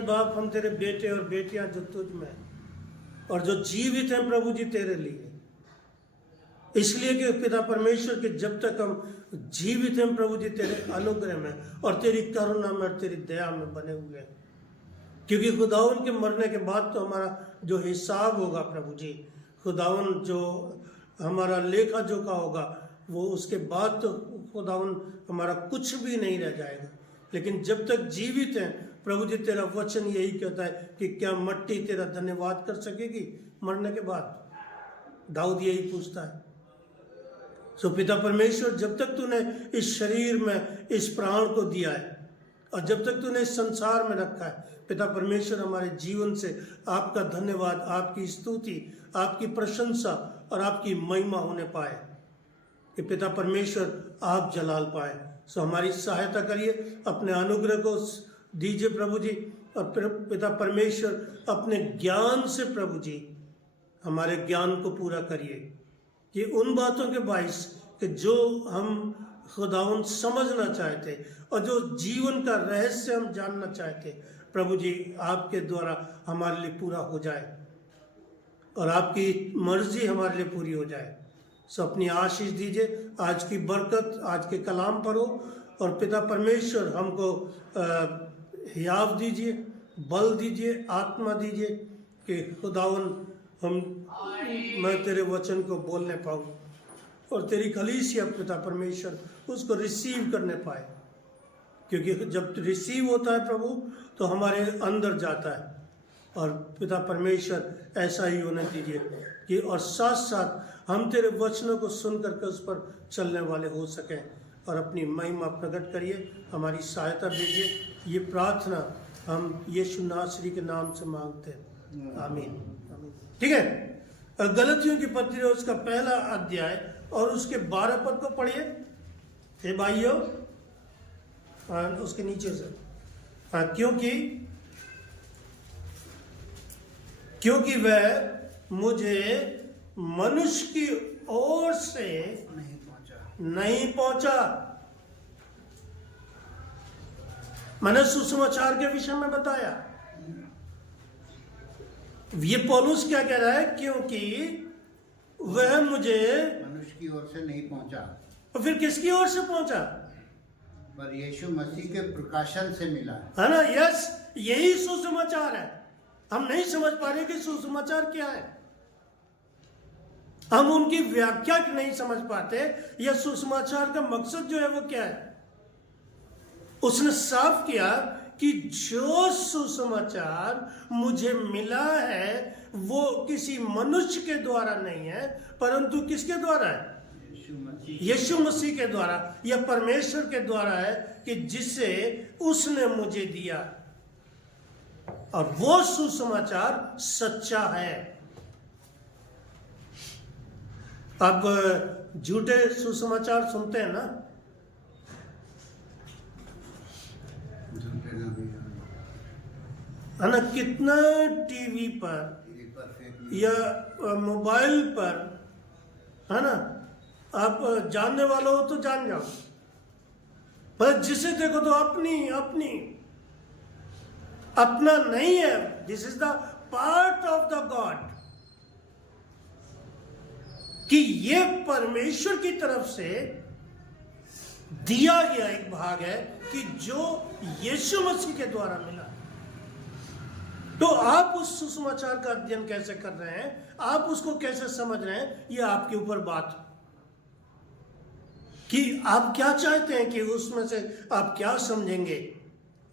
सर्वशक्तिशाली बाप, हम तेरे बेटे और बेटियां जो तुझ में हैं और जो जीवित हैं प्रभु जी तेरे लिए, इसलिए कि पिता परमेश्वर के जब तक हम जीवित हैं प्रभु जी तेरे अनुग्रह में और तेरी करुणा में और तेरी दया में बने हुए हैं, क्योंकि खुदावन के मरने के बाद तो हमारा जो हिसाब होगा प्रभु जी, खुदावन जो हमारा लेखा जोखा होगा वो उसके बाद तो खुदावन हमारा कुछ भी नहीं रह जाएगा। लेकिन जब तक जीवित हैं प्रभु जी तेरा वचन यही कहता है कि क्या मट्टी तेरा धन्यवाद कर सकेगी मरने के बाद? दाऊद यही पूछता है। सो पिता परमेश्वर, जब तक तूने इस शरीर में इस प्राण को दिया है और जब तक तूने इस संसार में रखा है, पिता परमेश्वर हमारे जीवन से आपका धन्यवाद, आपकी स्तुति, आपकी प्रशंसा और आपकी महिमा होने पाए, कि पिता परमेश्वर आप जलाल पाए। सो हमारी सहायता करिए, अपने अनुग्रह को दीजिए प्रभु जी, और पिता परमेश्वर अपने ज्ञान से प्रभु जी हमारे ज्ञान को पूरा करिए, कि उन बातों के बाइस कि जो हम खुदावन समझना चाहते और जो जीवन का रहस्य हम जानना चाहते, प्रभु जी आपके द्वारा हमारे लिए पूरा हो जाए और आपकी मर्जी हमारे लिए पूरी हो जाए। सो अपनी आशीष दीजिए, आज की बरकत आज के कलाम पर हो, और पिता परमेश्वर हमको हियाव दीजिए, बल दीजिए, आत्मा दीजिए कि खुदावन मैं तेरे वचन को बोलने पाऊँ और तेरी कलीसिया पिता परमेश्वर उसको रिसीव करने पाए, क्योंकि जब रिसीव होता है प्रभु तो हमारे अंदर जाता है। और पिता परमेश्वर ऐसा ही होने दीजिए कि और साथ साथ हम तेरे वचनों को सुन करके उस पर चलने वाले हो सकें, और अपनी महिमा प्रकट करिए, हमारी सहायता दीजिए। ये प्रार्थना हम यीशु नासरी के नाम से मांगते हैं, आमीन। ठीक है, गलतियों की पत्री उसका पहला अध्याय और उसके 12 पद को पढ़िए हे भाइयों, उसके नीचे से, क्योंकि वह मुझे मनुष्य की ओर से नहीं पहुंचा। मैंने सुसमाचार के विषय में बताया। ये पौलुस क्या कह रहा है? क्योंकि वह मुझे मनुष्य की ओर से नहीं पहुंचा। और फिर किसकी ओर से पहुंचा? पर यीशु मसीह के प्रकाशन से मिला है ना? यस, यही सुसमाचार है। हम नहीं समझ पा रहे कि सुसमाचार क्या है, हम उनकी व्याख्या नहीं समझ पाते, या सुसमाचार का मकसद जो है वो क्या है। उसने साफ किया कि जो सुसमाचार मुझे मिला है वो किसी मनुष्य के द्वारा नहीं है, परंतु किसके द्वारा है? यीशु मसीह के द्वारा, या परमेश्वर के द्वारा है, कि जिसे उसने मुझे दिया, और वो सुसमाचार सच्चा है। अब झूठे सुसमाचार सुनते हैं ना, है ना? कितना टीवी पर या मोबाइल पर, है ना, आप जानने वाले हो तो जान जाओ, पर जिसे देखो तो अपना नहीं है। This is the part of the God, कि ये परमेश्वर की तरफ से दिया गया एक भाग है कि जो यीशु मसीह के द्वारा मिला। तो आप उस सुसमाचार का अध्ययन कैसे कर रहे हैं, आप उसको कैसे समझ रहे हैं, ये आपके ऊपर बात, कि आप क्या चाहते हैं कि उसमें से आप क्या समझेंगे।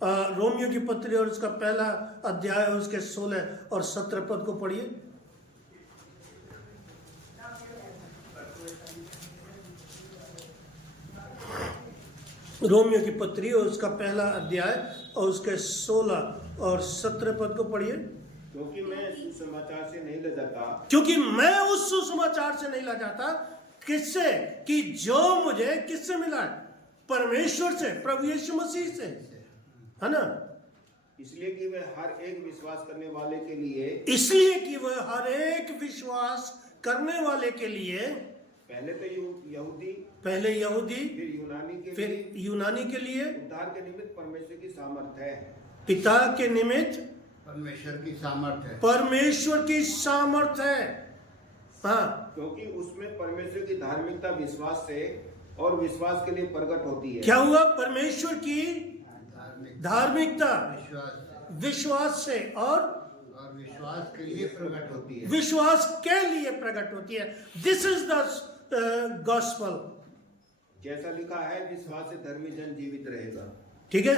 रोमियो की पत्री और उसका पहला अध्याय और उसके 16 और 17 पद को पढ़िए। रोमियो की पत्री और उसका पहला अध्याय और उसके 16 और 17 पद को पढ़िए। क्योंकि मैं सुसमाचार से नहीं लजाता, क्योंकि मैं उस सुसमाचार से नहीं लजाता। किससे? कि जो मुझे किससे मिला है? परमेश्वर से, प्रभु यीशु मसीह से, है ना? इसलिए कि वह हर एक विश्वास करने वाले के लिए, इसलिए कि वह हर एक विश्वास करने वाले के लिए, पहले तो यहूदी, फिर फिर यूनानी के उद्धार के निमित्त परमेश्वर की सामर्थ है। पिता के निमित्त परमेश्वर की सामर्थ्य है। परमेश्वर की सामर्थ है। हाँ, क्योंकि उसमें परमेश्वर की धार्मिकता विश्वास से और विश्वास के लिए प्रकट होती है। क्या हुआ? परमेश्वर की धार्मिकता विश्वास विश्वास से और विश्वास के लिए प्रकट होती है। विश्वास के लिए प्रकट होती है। This is the gospel. जैसा लिखा है, विश्वास से धर्मी जन जीवित रहेगा। ठीक है,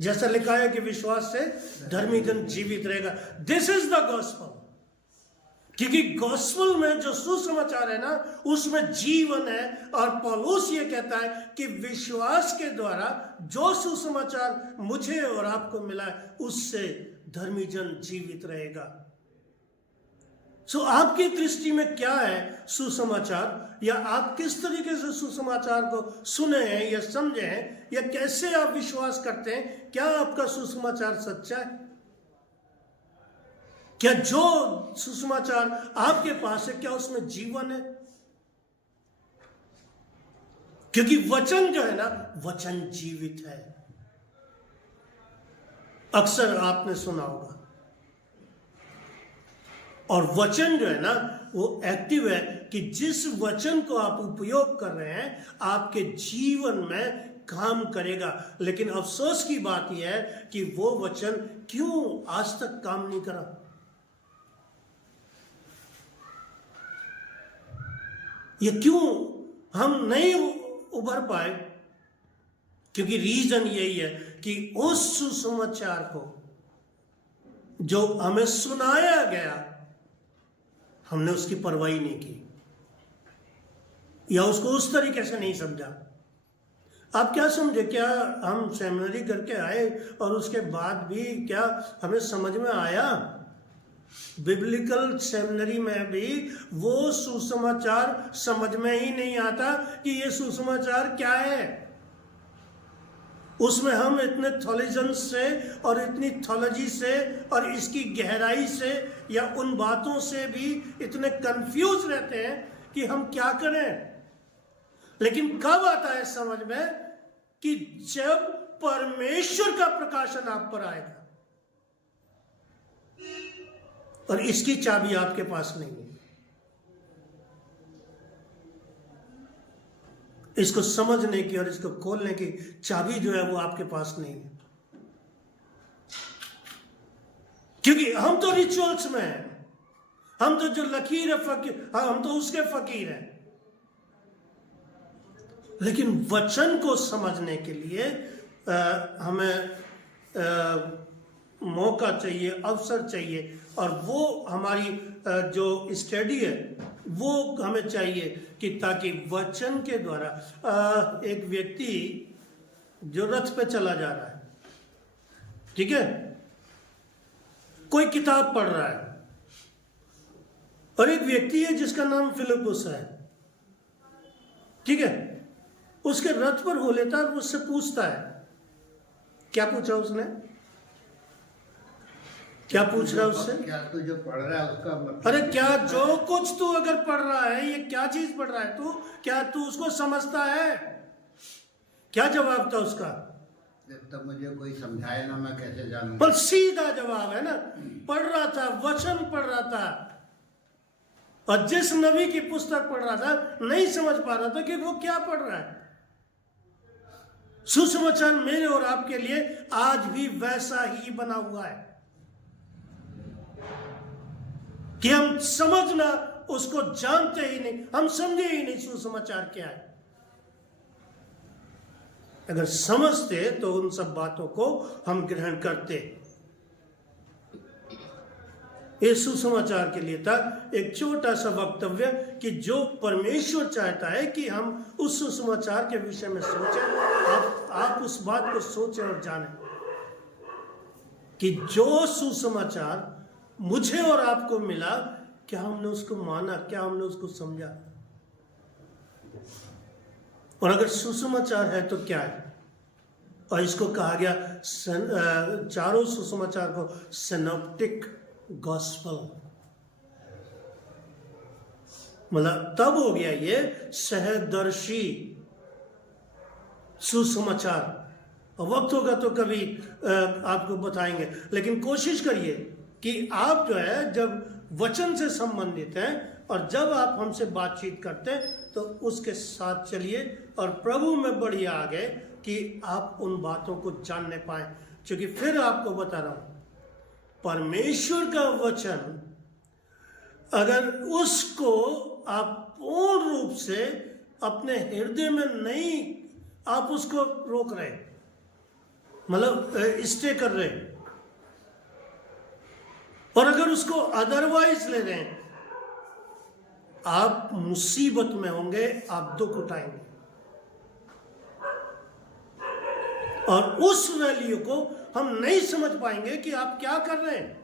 जैसा लिखा है कि विश्वास से धर्मी जन जीवित रहेगा। This is the gospel. क्योंकि गॉस्पल में जो सुसमाचार है ना, उसमें जीवन है। और पौलुस ये कहता है कि विश्वास के द्वारा जो सुसमाचार मुझे और आपको मिला है, उससे धर्मी जन जीवित रहेगा। सो आपकी दृष्टि में क्या है सुसमाचार? या आप किस तरीके से सुसमाचार को सुने हैं या समझे हैं, या कैसे आप विश्वास करते हैं? क्या आपका सुसमाचार सच्चा है? क्या जो सुसमाचार आपके पास है, क्या उसमें जीवन है? क्योंकि वचन जो है ना, वचन जीवित है। अक्सर आपने सुना होगा। और वचन जो है ना, वो एक्टिव है कि जिस वचन को आप उपयोग कर रहे हैं, आपके जीवन में काम करेगा। लेकिन अफसोस की बात यह है कि वो वचन क्यों आज तक काम नहीं करा? ये क्यों हम नहीं उभर पाए? क्योंकि रीजन यही है कि उस सुसमाचार को जो हमें सुनाया गया, हमने उसकी परवाही नहीं की, या उसको उस तरीके से नहीं समझा। आप क्या समझे? क्या हम सेमिनरी करके आए और उसके बाद भी क्या हमें समझ में आया? बिब्लिकल सेमिनरी में भी वो सुसमाचार समझ में ही नहीं आता कि ये सुसमाचार क्या है। उसमें हम इतने थॉलोजन से और इतनी थॉलोजी से और इसकी गहराई से या उन बातों से भी इतने कंफ्यूज रहते हैं कि हम क्या करें। लेकिन कब आता है समझ में? कि जब परमेश्वर का प्रकाशन आप पर आएगा। और इसकी चाबी आपके पास नहीं है। इसको समझने की और इसको खोलने की चाबी जो है वो आपके पास नहीं है। क्योंकि हम तो रिचुअल्स में हैं, हम तो जो लकीर है फकीर, हम तो उसके फकीर हैं। लेकिन वचन को समझने के लिए हमें मौका चाहिए, अवसर चाहिए। और वो हमारी जो स्टडी है वो हमें चाहिए कि ताकि वचन के द्वारा एक व्यक्ति जो रथ पे चला जा रहा है, ठीक है, कोई किताब पढ़ रहा है, और एक व्यक्ति है जिसका नाम फिलिपुस है, ठीक है, उसके रथ पर हो लेता है और उससे पूछता है। क्या पूछा उसने? क्या पूछ रहा है उससे? क्या तू जो पढ़ रहा है उसका मतलब? अरे क्या जो कुछ तू अगर पढ़ रहा है, ये क्या चीज पढ़ रहा है तू? क्या तू उसको समझता है? क्या जवाब था उसका? जब तक मुझे कोई समझाए ना, मैं कैसे जानूं? पर सीधा जवाब है ना, पढ़ रहा था, वचन पढ़ रहा था। और जिस नबी की पुस्तक पढ़ रहा था, नहीं समझ पा रहा था कि वो क्या पढ़ रहा है। सुसमाचार मेरे और आपके लिए आज भी वैसा ही बना हुआ है कि हम समझना उसको जानते ही नहीं, हम समझे ही नहीं सुसमाचार क्या है। अगर समझते तो उन सब बातों को हम ग्रहण करते। ये सुसमाचार के लिए था एक छोटा सा वक्तव्य कि जो परमेश्वर चाहता है कि हम उस सुसमाचार के विषय में सोचें। आप उस बात को सोचें और जानें कि जो सुसमाचार मुझे और आपको मिला, क्या हमने उसको माना, क्या हमने उसको समझा? और अगर सुसमाचार है तो क्या है? और इसको कहा गया चारों सुसमाचार को सिनॉप्टिक गॉस्पेल, मतलब तब हो गया ये सहदर्शी सुसमाचार। वक्त होगा तो कभी आपको बताएंगे, लेकिन कोशिश करिए कि आप जो है जब वचन से संबंधित हैं और जब आप हमसे बातचीत करते हैं तो उसके साथ चलिए और प्रभु में बढ़िए आगे कि आप उन बातों को जानने पाए। क्योंकि फिर आपको बता रहा हूं, परमेश्वर का वचन अगर उसको आप पूर्ण रूप से अपने हृदय में नहीं, आप उसको रोक रहे, मतलब स्टे कर रहे, और अगर उसको अदरवाइज ले रहे हैं, आप मुसीबत में होंगे, आप दुख उठाएंगे और उस वैल्यू को हम नहीं समझ पाएंगे कि आप क्या कर रहे हैं।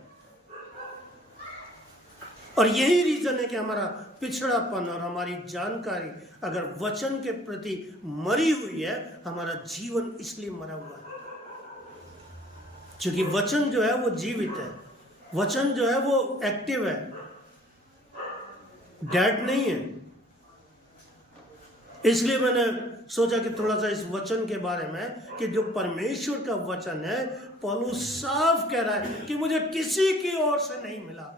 और यही रीजन है कि हमारा पिछड़ापन और हमारी जानकारी अगर वचन के प्रति मरी हुई है, हमारा जीवन इसलिए मरा हुआ है क्योंकि वचन जो है वो जीवित है, वचन जो है वो एक्टिव है, डेड नहीं है। इसलिए मैंने सोचा कि थोड़ा सा इस वचन के बारे में, कि जो परमेश्वर का वचन है, पौलुस साफ कह रहा है कि मुझे किसी की ओर से नहीं मिला,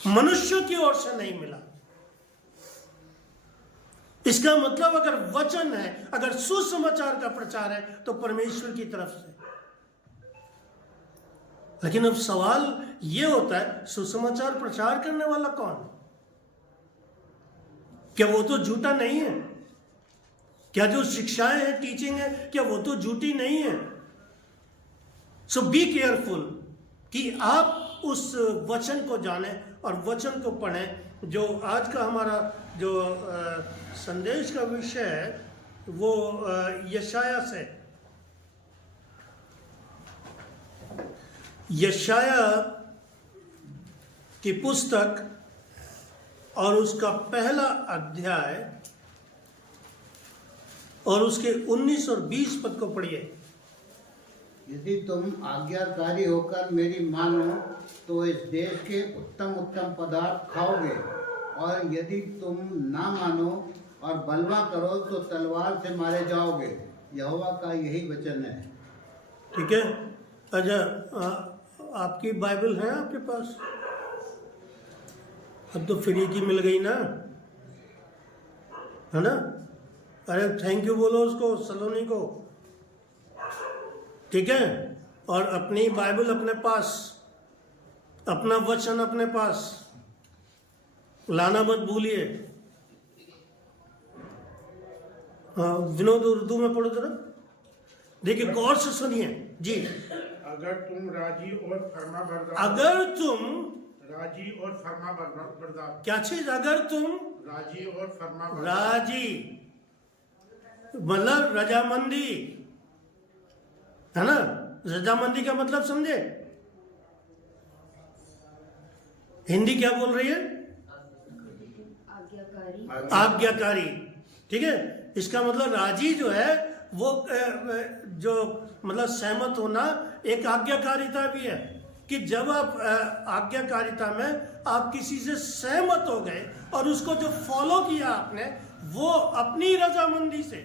मनुष्य की ओर से नहीं मिला। इसका मतलब अगर वचन है, अगर सुसमाचार का प्रचार है तो परमेश्वर की तरफ से। लेकिन अब सवाल यह होता है, सुसमाचार प्रचार करने वाला कौन? क्या वो तो झूठा नहीं है? क्या जो शिक्षाएं हैं, टीचिंग है, क्या वो तो झूठी नहीं है? सो बी केयरफुल कि आप उस वचन को जाने और वचन को पढ़ें। जो आज का हमारा जो संदेश का विषय है वो यशाया से, यशाया की पुस्तक और उसका पहला अध्याय और उसके 19 और 20 पद को पढ़िए। यदि तुम आज्ञाकारी होकर मेरी मानो तो इस देश के उत्तम उत्तम पदार्थ खाओगे, और यदि तुम ना मानो और बलवा करो तो तलवार से मारे जाओगे। यहोवा का यही वचन है। ठीक है। अच्छा, आपकी बाइबल है आपके पास? अब तो फ्री की मिल गई ना, है ना? अरे थैंक यू बोलो उसको, सलोनी को। ठीक है। और अपनी बाइबल अपने पास, अपना वचन अपने पास लाना मत भूलिए। विनोद उर्दू में पढ़ो जरा, देखिए गौर से सुनिए जी। अगर तुम राजी और फरमाबरदार, अगर तुम राजी और फरमाबरदार, क्या चीज? अगर तुम राजी और फरमाबरदार, राजी मतलब रजामंदी, है ना? रजामंदी का मतलब समझे? हिंदी क्या बोल रही है? आज्ञाकारी। ठीक है। इसका मतलब राजी जो है वो जो मतलब सहमत होना एक आज्ञाकारिता भी है, कि जब आप आज्ञाकारिता में आप किसी से सहमत हो गए और उसको जो फॉलो किया आपने वो अपनी रजामंदी से।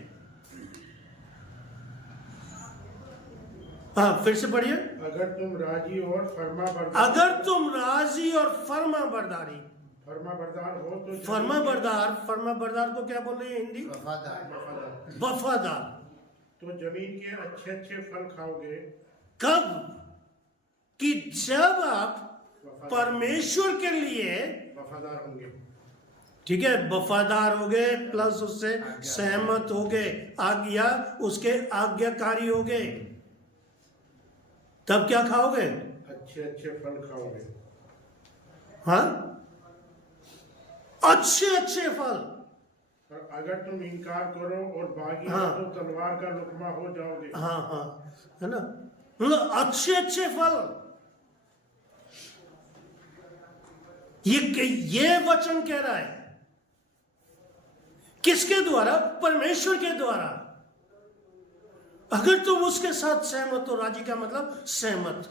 हाँ, फिर से पढ़िए। अगर तुम राजी और फरमाबरदार, अगर तुम राजी और फरमाबरदारी, फरमाबरदार हो तो फरमाबरदार, फरमाबरदार को क्या बोल रही है हिंदी? वफादार। वफादार। तो जमीन के अच्छे अच्छे फल खाओगे। कब? कि जब आप परमेश्वर के लिए वफादार होंगे। ठीक है, वफादार हो गए, प्लस उससे सहमत हो गए, आज्ञा उसके आज्ञाकारी हो गए, तब क्या खाओगे? अच्छे अच्छे फल खाओगे। हाँ, अच्छे अच्छे फल। और अगर तुम इनकार करो और बागी हो हाँ। तो तलवार का लुकमा हो जाओगे। हाँ हाँ, है ना? मतलब अच्छे अच्छे फल। ये वचन कह रहा है किसके द्वारा? परमेश्वर के द्वारा। अगर तुम उसके साथ सहमत हो, राजी का मतलब सहमत।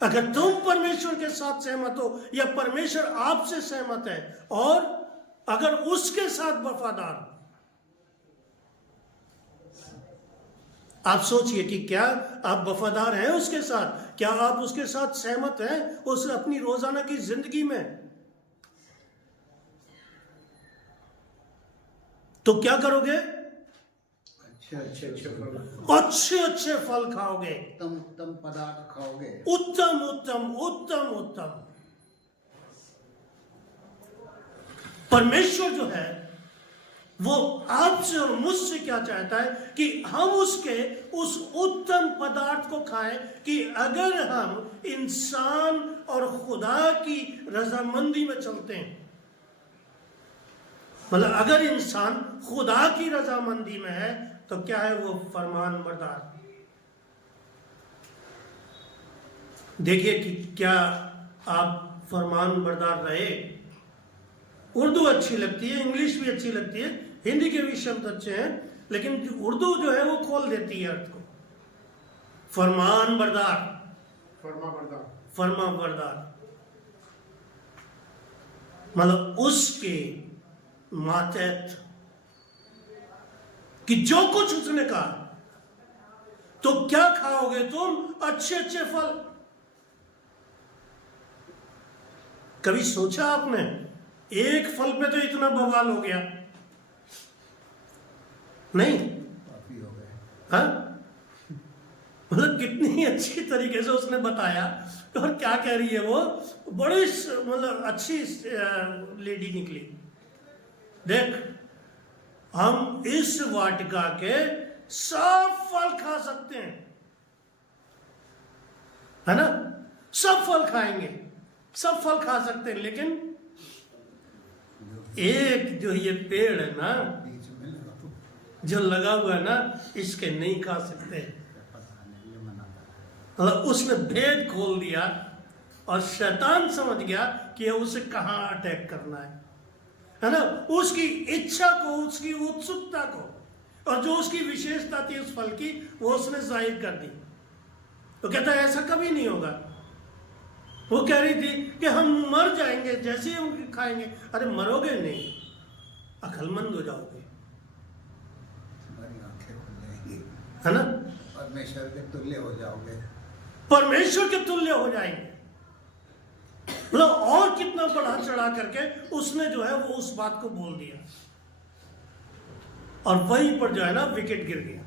अगर तुम परमेश्वर के साथ सहमत हो या परमेश्वर आपसे सहमत है और अगर उसके साथ वफादार, आप सोचिए कि क्या आप वफादार हैं उसके साथ? क्या आप उसके साथ सहमत हैं उस अपनी रोजाना की जिंदगी में? तो क्या करोगे? अच्छे अच्छे अच्छे अच्छे फल खाओगे, उत्तम उत्तम पदार्थ खाओगे। उत्तम उत्तम उत्तम उत्तम। परमेश्वर जो है वो आपसे और मुझसे क्या चाहता है कि हम उसके उस उत्तम पदार्थ को खाएं, कि अगर हम इंसान और खुदा की रजामंदी में चलते हैं, मतलब अगर इंसान खुदा की रजामंदी में है, तो क्या है वो? फरमान बरदार। देखिए कि क्या आप फरमान बरदार रहे। उर्दू अच्छी लगती है, इंग्लिश भी अच्छी लगती है, हिंदी के भी शब्द अच्छे हैं, लेकिन उर्दू जो है वो खोल देती है अर्थ को। फरमान बरदार, फर्मा बरदार, फरमा बरदार, मतलब उसके मातहत कि जो कुछ उसने कहा, तो क्या खाओगे तुम? अच्छे अच्छे फल। कभी सोचा आपने एक फल पे तो इतना बवाल हो गया? नहीं? काफी हो गए। हाँ, मतलब कितनी अच्छी तरीके से उसने बताया। और क्या कह रही है वो? बड़ी मतलब अच्छी लेडी निकली। देख, हम इस वाटिका के सब फल खा सकते हैं, है ना? सब फल खाएंगे, सब फल खा सकते हैं, लेकिन एक जो ये पेड़ है ना, बीच में लगा, जो लगा हुआ है ना, इसके नहीं खा सकते। पता नहीं, ये मना कर। मतलब उसने भेद खोल दिया और शैतान समझ गया कि उसे कहां अटैक करना है ना? उसकी इच्छा को, उसकी उत्सुकता को, और जो उसकी विशेषता थी उस फल की, वो उसने जाहिर कर दी। तो कहता है ऐसा कभी नहीं होगा। वो कह रही थी कि हम मर जाएंगे जैसे ही हम खाएंगे। अरे मरोगे नहीं, अक्लमंद हो जाओगे, तुम्हारी आंखें खुल जाएंगी, है ना? परमेश्वर के तुल्य हो जाओगे। परमेश्वर के तुल्य हो जाएंगे। मतलब और कितना बढ़ा चढ़ा करके उसने जो है वो उस बात को बोल दिया, और वहीं पर जो है ना विकेट गिर गया।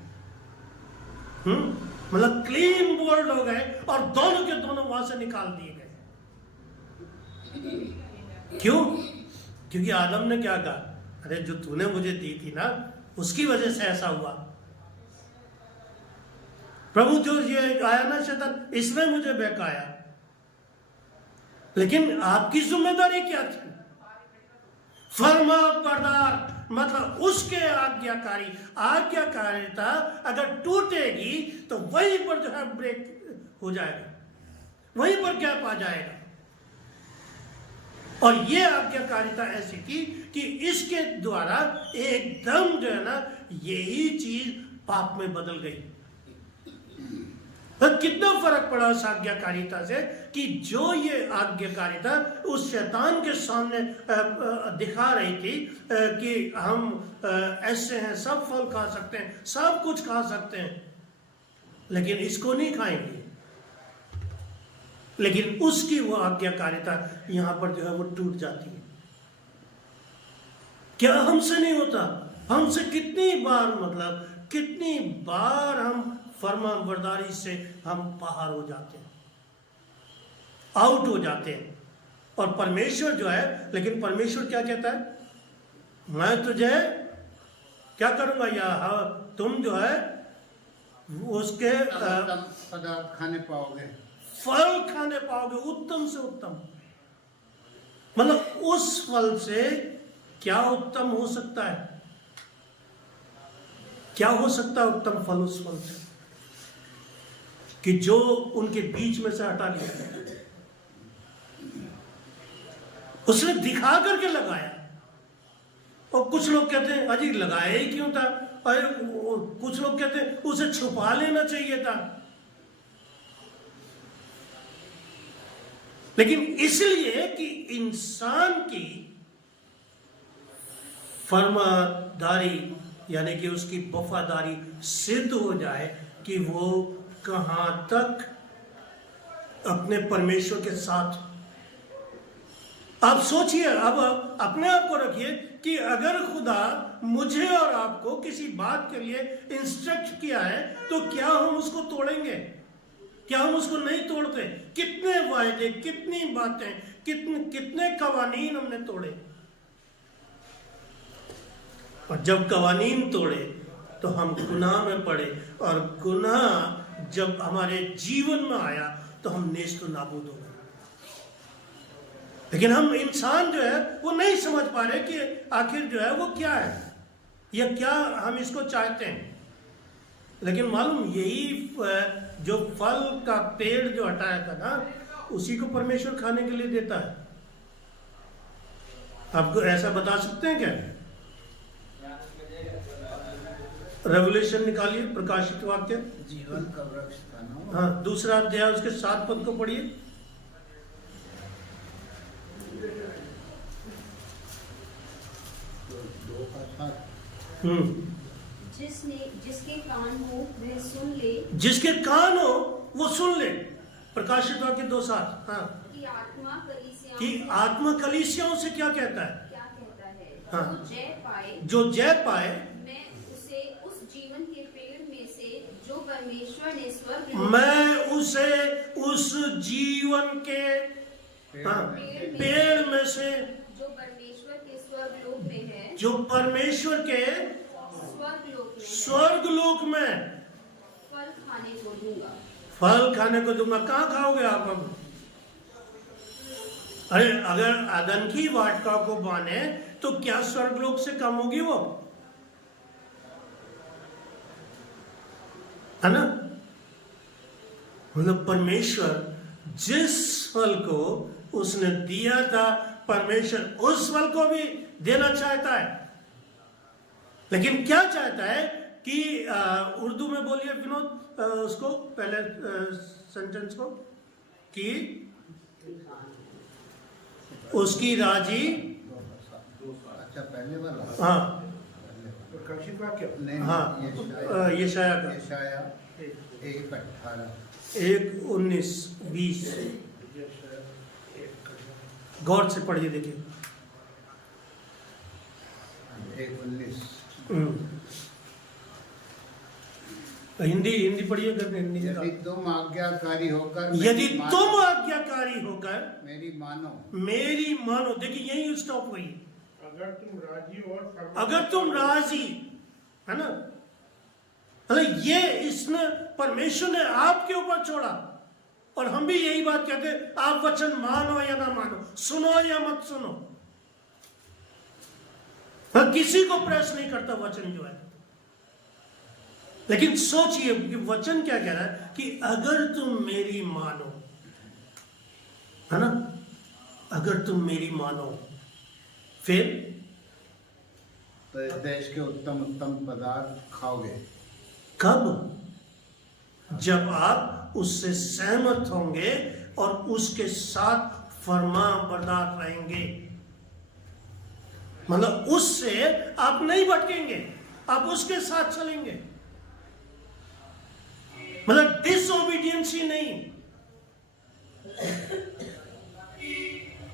मतलब क्लीन बोल्ड हो गए और दोनों के दोनों वहां से निकाल दिए गए। क्यों? क्योंकि आदम ने क्या कहा? अरे जो तूने मुझे दी थी ना, उसकी वजह से ऐसा हुआ। प्रभु जो ये आया ना शैतान, इसने मुझे बहकाया, लेकिन आपकी जिम्मेदारी क्या थी? फर्मा बरदार, मतलब उसके आज्ञाकारी। आज्ञाकारिता अगर टूटेगी तो वहीं पर जो है ब्रेक हो जाएगा, वहीं पर गैप आ जाएगा। और ये आज्ञाकारिता ऐसी थी कि इसके द्वारा एकदम जो है ना यही चीज पाप में बदल गई। तो कितना फर्क पड़ा उस आज्ञाकारिता से, कि जो ये आज्ञाकारिता उस शैतान के सामने दिखा रही थी कि हम ऐसे हैं, सब फल खा सकते हैं, सब कुछ खा सकते हैं, लेकिन इसको नहीं खाएंगे। लेकिन उसकी वो आज्ञाकारिता यहां पर जो है वो टूट जाती है। क्या हमसे नहीं होता? हमसे कितनी बार, मतलब कितनी बार हम फरमाबरदारी से हम बाहर हो जाते हैं, आउट हो जाते हैं। और परमेश्वर जो है, लेकिन परमेश्वर क्या कहता है? मैं तुझे क्या करूंगा? या तुम जो है उसके उत्तम पदार्थ खाने पाओगे, फल खाने पाओगे, उत्तम से उत्तम। मतलब उस फल से क्या उत्तम हो सकता है? क्या हो सकता है उत्तम फल उस फल से? कि जो उनके बीच में से हटा लिया गया, उसने दिखा करके लगाया। और कुछ लोग कहते हैं अजी लगाया ही क्यों था? और कुछ लोग कहते हैं उसे छुपा लेना चाहिए था। लेकिन इसलिए कि इंसान की फरमादारी यानी कि उसकी वफादारी सिद्ध हो जाए, कि वो कहां तक अपने परमेश्वर के साथ। आप सोचिए, अब अपने आप को रखिए कि अगर खुदा मुझे और आपको किसी बात के लिए इंस्ट्रक्ट किया है तो क्या हम उसको तोड़ेंगे? क्या हम उसको नहीं तोड़ते? कितने वायदे, कितनी बातें, कितने कवानीन हमने तोड़े। और जब कवानीन तोड़े तो हम गुनाह में पड़े, और गुनाह जब हमारे जीवन में आया तो हम नेस्त नाबूद हो गए। लेकिन हम इंसान जो है वो नहीं समझ पा रहे कि आखिर जो है वो क्या है, या क्या हम इसको चाहते हैं। लेकिन मालूम, यही जो फल का पेड़ जो हटाया था ना, उसी को परमेश्वर खाने के लिए देता है। आपको ऐसा बता सकते हैं क्या? रेवल्यूशन निकालिए, प्रकाशित वाक्य, जीवन का वृक्ष था ना। हाँ, 2 अध्याय उसके 7 पद को पढ़िए। तो 2 का 7। जिसके कान हो वह सुन ले। जिसके कान हो वो सुन ले। प्रकाशित वाक्य 2:7। हाँ, कि आत्मा कलीसियाओं कि आत्मा कलीसियाओं से क्या कहता है? क्या कहता है? हाँ। जो जय पाए मैं उसे उस जीवन के पेड़ में से जो परमेश्वर ने उस जीवन के पेड़ में से जो परमेश्वर के स्वर्गलोक में है, जो परमेश्वर के स्वर्गलोक में फल खाने को दूंगा। फल खाने को दूंगा। कहाँ खाओगे आप? अब अरे, अगर अदन की वाटिका को बाने तो क्या स्वर्गलोक से कम होगी वो? है ना? मतलब परमेश्वर जिस फल को उसने दिया था, परमेश्वर उस फल को भी देना चाहता है। लेकिन क्या चाहता है कि उर्दू में बोलिए विनोद, उसको पहले सेंटेंस को, कि उसकी राजी। अच्छा, पहले वाला। हाँ, प्रकाशित वाक्य नहीं, हाँ, यशाया का 1:18। 1:19-20 गौर से पढ़िए, देखिए। 1:19। हिंदी पढ़िए, करके हिंदी का। यदि तुम आज्ञाकारी होकर मेरी मानो। देखिए, यही स्टॉप हुई। अगर तुम राजी और अगर तुम राजी, है ना? मतलब ये इसने, परमेश्वर ने आपके ऊपर छोड़ा। और हम भी यही बात कहते हैं, आप वचन मानो या ना मानो, सुनो या मत सुनो। हाँ, किसी को प्रेस नहीं करता वचन जो है। लेकिन सोचिए कि वचन क्या कह रहा है, कि अगर तुम मेरी मानो, है ना? अगर तुम मेरी मानो, फिर तो इस देश के उत्तम उत्तम पदार्थ खाओगे। कब? जब आप उससे सहमत होंगे और उसके साथ फरमाबरदार रहेंगे। मतलब उससे आप नहीं भटकेंगे, आप उसके साथ चलेंगे। मतलब डिसओबीडियंस ही नहीं।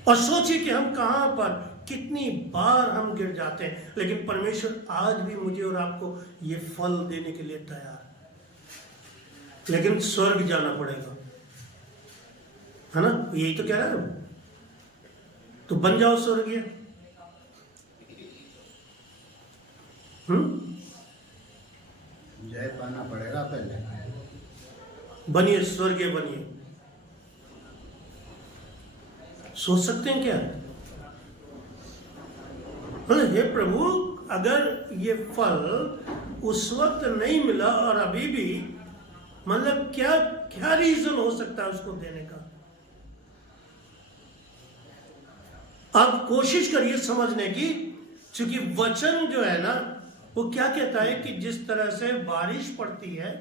और सोचिए कि हम कहां पर, कितनी बार हम गिर जाते हैं, लेकिन परमेश्वर आज भी मुझे और आपको ये फल देने के लिए तैयार है। लेकिन स्वर्ग जाना पड़ेगा, है ना? यही तो कह रहा है। तो बन जाओ स्वर्गीय। जय पाना पड़ेगा पहले। बनिए, स्वर्गीय बनिए। सोच सकते हैं क्या? हे प्रभु, अगर ये फल उस वक्त नहीं मिला और अभी भी, मतलब क्या क्या रीजन हो सकता है उसको देने का? आप कोशिश करिए समझने की, क्योंकि वचन जो है ना, वो क्या कहता है कि जिस तरह से बारिश पड़ती है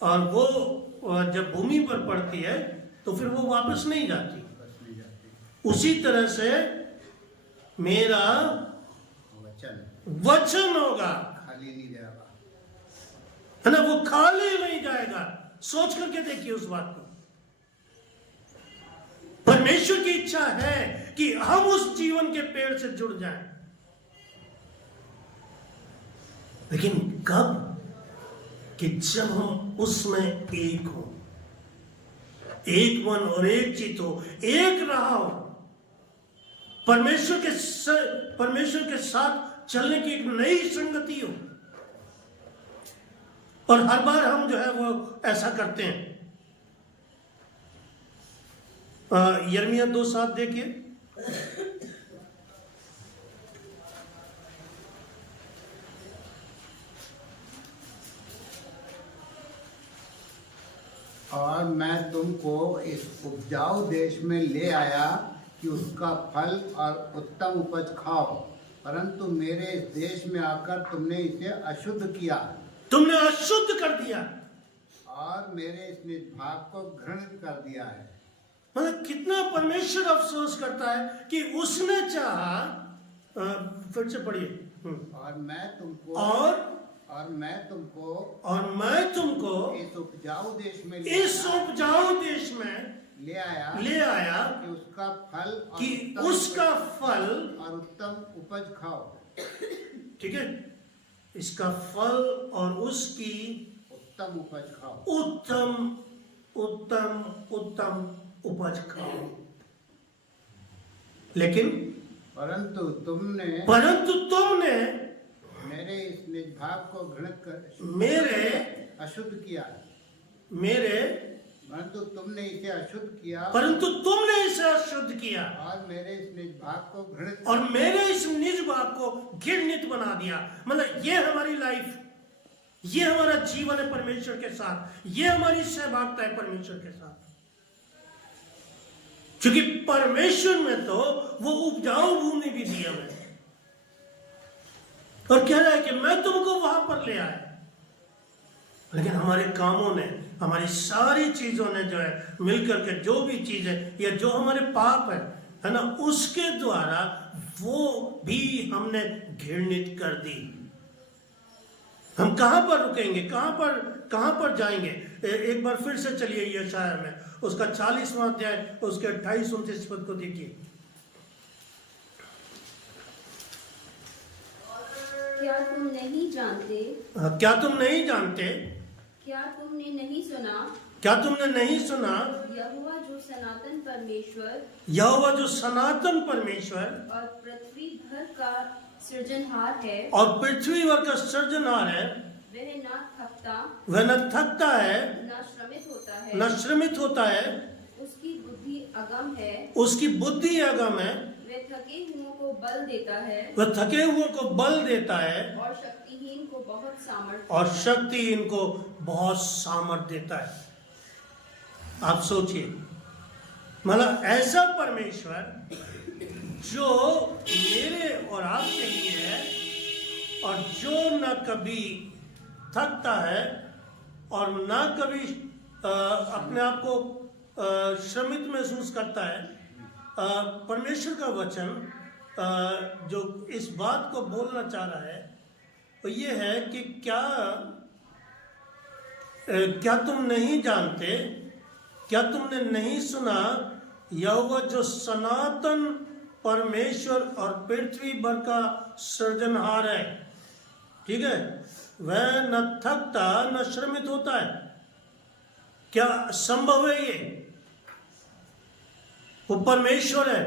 और वो जब भूमि पर पड़ती है तो फिर वो वापस नहीं जाती, उसी तरह से मेरा वचन वचन होगा, खाली नहीं जाएगा। है ना, वो खाली नहीं जाएगा। सोच करके देखिए उस बात को। परमेश्वर की इच्छा है कि हम उस जीवन के पेड़ से जुड़ जाएं, लेकिन कब? कि जब हम उसमें एक हो, एक मन और एक चित्त हो, एक रहा हो, परमेश्वर के साथ चलने की एक नई संगति हो। और हर बार हम जो है वो ऐसा करते हैं। यिर्मयाह 2:7 देखिए। और मैं तुमको इस उपजाऊ देश में ले आया कि उसका फल और उत्तम उपज खाओ, परंतु मेरे इस देश में आकर तुमने इसे अशुद्ध किया, तुमने अशुद्ध कर दिया और मेरे इस निज भाग को घृणित कर दिया है। मतलब कितना परमेश्वर अफसोस करता है कि उसने चाहा। फिर से पढ़िए। और मैं तुमको इस उपजाऊ देश में ले आया कि उसका फल और उत्तम उपज खाओ। ठीक है, इसका फल और उसकी उत्तम उपज खाओ। उत्तम उपज खाओ। लेकिन परंतु तुमने मेरे इस निज भाग को घृणित कर अशुद्ध किया। परंतु तुमने इसे अशुद्ध किया और मेरे इस निज भाग को घृणित बना दिया। मतलब ये हमारी लाइफ, ये हमारा जीवन है परमेश्वर के साथ, ये हमारी सहभागिता है परमेश्वर के साथ। क्योंकि परमेश्वर में तो वो उपजाऊ भूमि भी दी हमें, और कह रहा है कि मैं तुमको वहां पर ले आया। लेकिन हमारे कामों ने, हमारी सारी चीजों ने जो है मिलकर के जो भी चीज है या जो हमारे पाप है ना, उसके द्वारा वो भी हमने घृणित कर दी। हम कहां पर रुकेंगे, कहां पर जाएंगे? एक बार फिर से चलिए यशायाह में, उसका 40वां अध्याय, उसके 28-29 पद को देखिए। क्या तुम नहीं जानते? क्या तुम नहीं जानते? क्या तुमने नहीं सुना? यहोवा जो सनातन परमेश्वर और पृथ्वी भर का सृजनहार है, वह न थकता है, न श्रमित होता है, उसकी बुद्धि अगम है, वह थके हुओं को बल देता है, और शक्तिहीन को बहुत सामर्थ्य देता है। आप सोचिए, मतलब ऐसा परमेश्वर जो मेरे और आपके लिए है, और जो न कभी थकता है और न कभी अपने आप को श्रमित महसूस करता है। परमेश्वर का वचन जो इस बात को बोलना चाह रहा है वो ये है कि क्या तुम नहीं जानते, क्या तुमने नहीं सुना, यहोवा जो सनातन परमेश्वर और पृथ्वी भर का सृजनहार है, ठीक है, वह न थकता न श्रमित होता है। क्या संभव है ये? वो परमेश्वर है,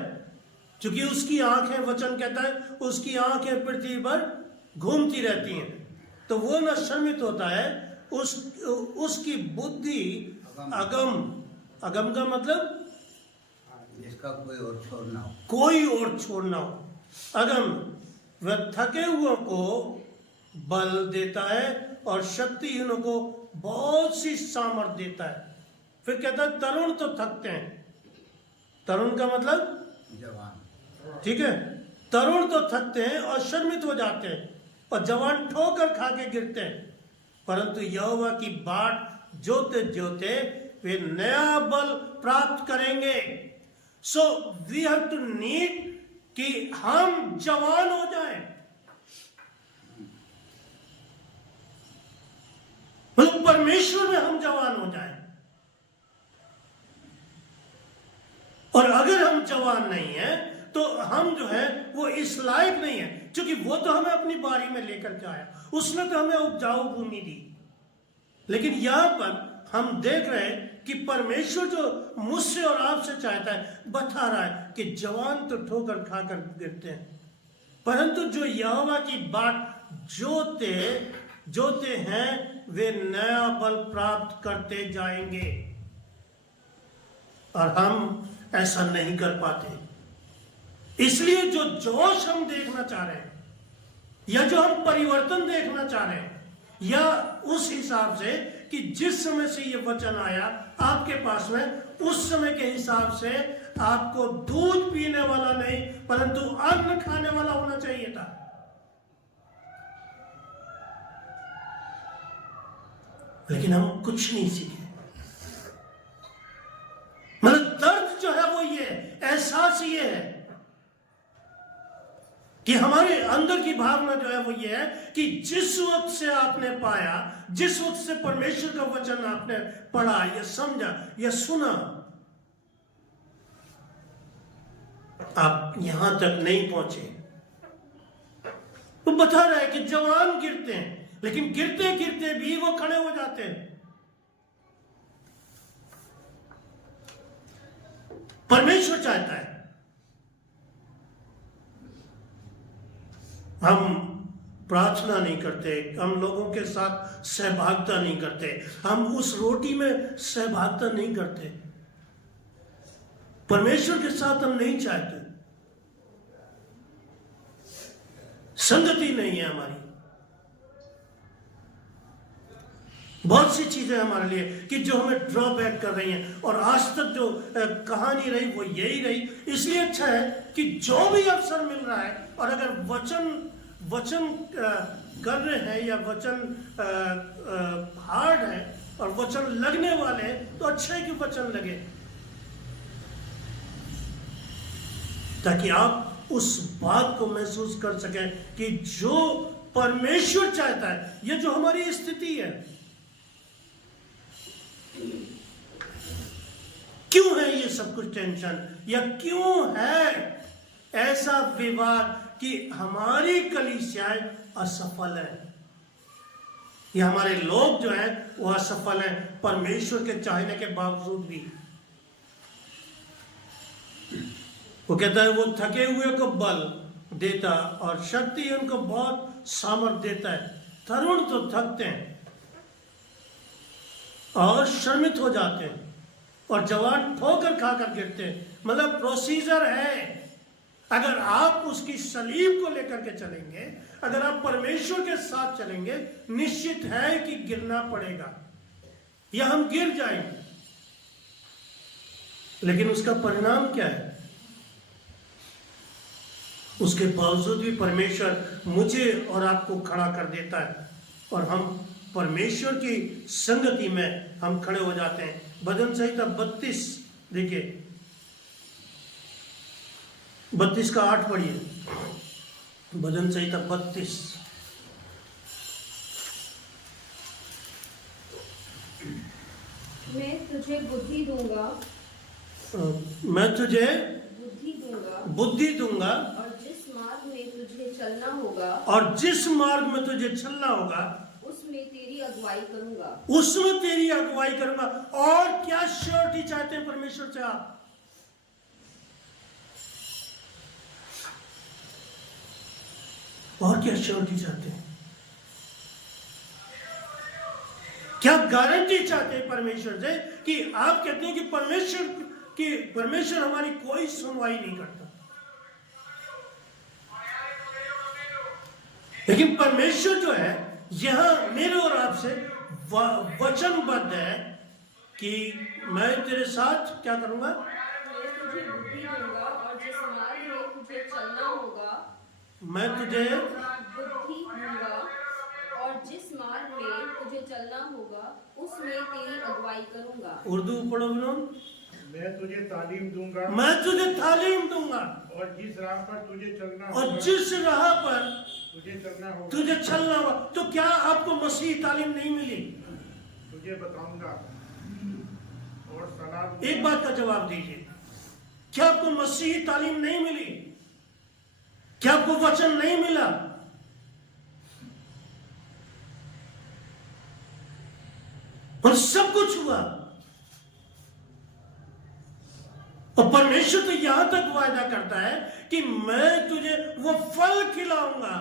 क्योंकि उसकी आंखें, वचन कहता है उसकी आंखें पृथ्वी पर घूमती रहती हैं, तो वो न श्रमित होता है। उसकी बुद्धि अगम का मतलब जिसका कोई और छोड़ना हो, अगम। वह थके हुओं को बल देता है और शक्तिहीनों को बहुत सी सामर्थ्य देता है। फिर कहता है तरुण तो थकते हैं, तरुण का मतलब जवान, ठीक है, तरुण तो थकते हैं और शर्मित हो जाते हैं, और जवान ठोकर खा के गिरते हैं, परंतु यहोवा की बाट जोते जोते वे नया बल प्राप्त करेंगे। So we have to need कि हम जवान हो जाएं। मतलब परमेश्वर में हम जवान हो जाएं। और अगर हम जवान नहीं है तो हम जो है वो इस लायक नहीं है, क्योंकि वो तो हमें अपनी बारी में लेकर के आया, उसने तो हमें उपजाऊ भूमि दी। लेकिन यहां पर हम देख रहे हैं कि परमेश्वर जो मुझसे और आपसे चाहता है, बता रहा है कि जवान तो ठोकर खाकर गिरते हैं, परंतु जो यहोवा की बात जोते हैं वे नया बल प्राप्त करते जाएंगे। और हम ऐसा नहीं कर पाते। इसलिए जो जोश हम देखना चाह रहे हैं, या जो हम परिवर्तन देखना चाह रहे हैं, या उस हिसाब से कि जिस समय से ये वचन आया आपके पास में, उस समय के हिसाब से आपको दूध पीने वाला नहीं परंतु अन्न खाने वाला होना चाहिए था। लेकिन हम कुछ नहीं सीखे। मतलब दर्द जो है वो ये है, एहसास ये है कि हमारे अंदर की भावना जो है वो ये है कि जिस वक्त से आपने पाया, जिस वक्त से परमेश्वर का वचन आपने पढ़ा या समझा या सुना, आप यहां तक नहीं पहुंचे। तो बता रहा है कि जवान गिरते हैं, लेकिन गिरते गिरते भी वो खड़े हो जाते हैं। परमेश्वर चाहता है हम प्रार्थना नहीं करते, हम लोगों के साथ सहभागिता नहीं करते, हम उस रोटी में सहभागिता नहीं करते, परमेश्वर के साथ हम नहीं चाहते, संगति नहीं है हमारी। बहुत सी चीजें हमारे लिए कि जो हमें ड्रॉबैक कर रही हैं, और आज तक जो कहानी रही वो यही रही। इसलिए अच्छा है कि जो भी अवसर मिल रहा है, और अगर वचन कर रहे हैं या वचन हार्ड है और वचन लगने वाले हैं, तो अच्छा है कि वचन लगे, ताकि आप उस बात को महसूस कर सकें कि जो परमेश्वर चाहता है, ये जो हमारी स्थिति है, क्यों है ये सब कुछ टेंशन, या क्यों है ऐसा विवाद कि हमारी कलीसियाएं असफल है, या हमारे लोग जो है वो असफल है परमेश्वर के चाहने के बावजूद भी। वो कहता है वो थके हुए को बल देता और शक्ति उनको बहुत सामर्थ्य देता है। तरुण तो थकते हैं और श्रमित हो जाते हैं, और जवान ठोकर खाकर गिरते हैं। मतलब प्रोसीजर है। अगर आप उसकी सलीब को लेकर के चलेंगे, अगर आप परमेश्वर के साथ चलेंगे, निश्चित है कि गिरना पड़ेगा, या हम गिर जाएंगे। लेकिन उसका परिणाम क्या है? उसके बावजूद भी परमेश्वर मुझे और आपको खड़ा कर देता है, और हम परमेश्वर की संगति में हम खड़े हो जाते हैं। भजन संहिता 32 देखिए, 32 का 8 पढ़िए। भजन संहिता 32। मैं तुझे बुद्धि दूंगा, मैं तुझे बुद्धि दूंगा, और जिस मार्ग में तुझे चलना होगा, और जिस मार्ग में तुझे चलना होगा उसमें तेरी अगुवाई करूंगा, उसमें तेरी अगुवाई करूंगा। और क्या श्योरिटी चाहते हैं परमेश्वर से आप? और क्या श्योरिटी चाहते हैं? क्या गारंटी चाहते हैं परमेश्वर से कि आप कहते हैं कि परमेश्वर हमारी कोई सुनवाई नहीं करता, लेकिन परमेश्वर जो है यहां मेरे और आपसे वचनबद्ध है कि मैं तेरे साथ क्या करूंगा? मैं तुझे बुद्धि दूंगा, और जिस मार्ग में तुझे चलना होगा, मैं तुझे बुद्धि दूंगा, और जिस मार्ग में तुझे चलना होगा उसमें तेरी अगुवाई करूंगा। उर्दू पढ़ो विनोद। मैं तुझे तालीम दूंगा, मैं तुझे तालीम दूंगा, और जिस राह पर तुझे चलना और होगा, जिस राह पर तुझे चलना होगा। तुझे चलना होगा। तो क्या आपको मसीह तालीम नहीं मिली? तुझे बताऊंगा और सलाह दूंगा। एक बात का जवाब दीजिए, क्या आपको मसीही तालीम नहीं मिली? क्या आपको वचन नहीं मिला? और सब कुछ हुआ, और परमेश्वर तो यहां तक वायदा करता है कि मैं तुझे वो फल खिलाऊंगा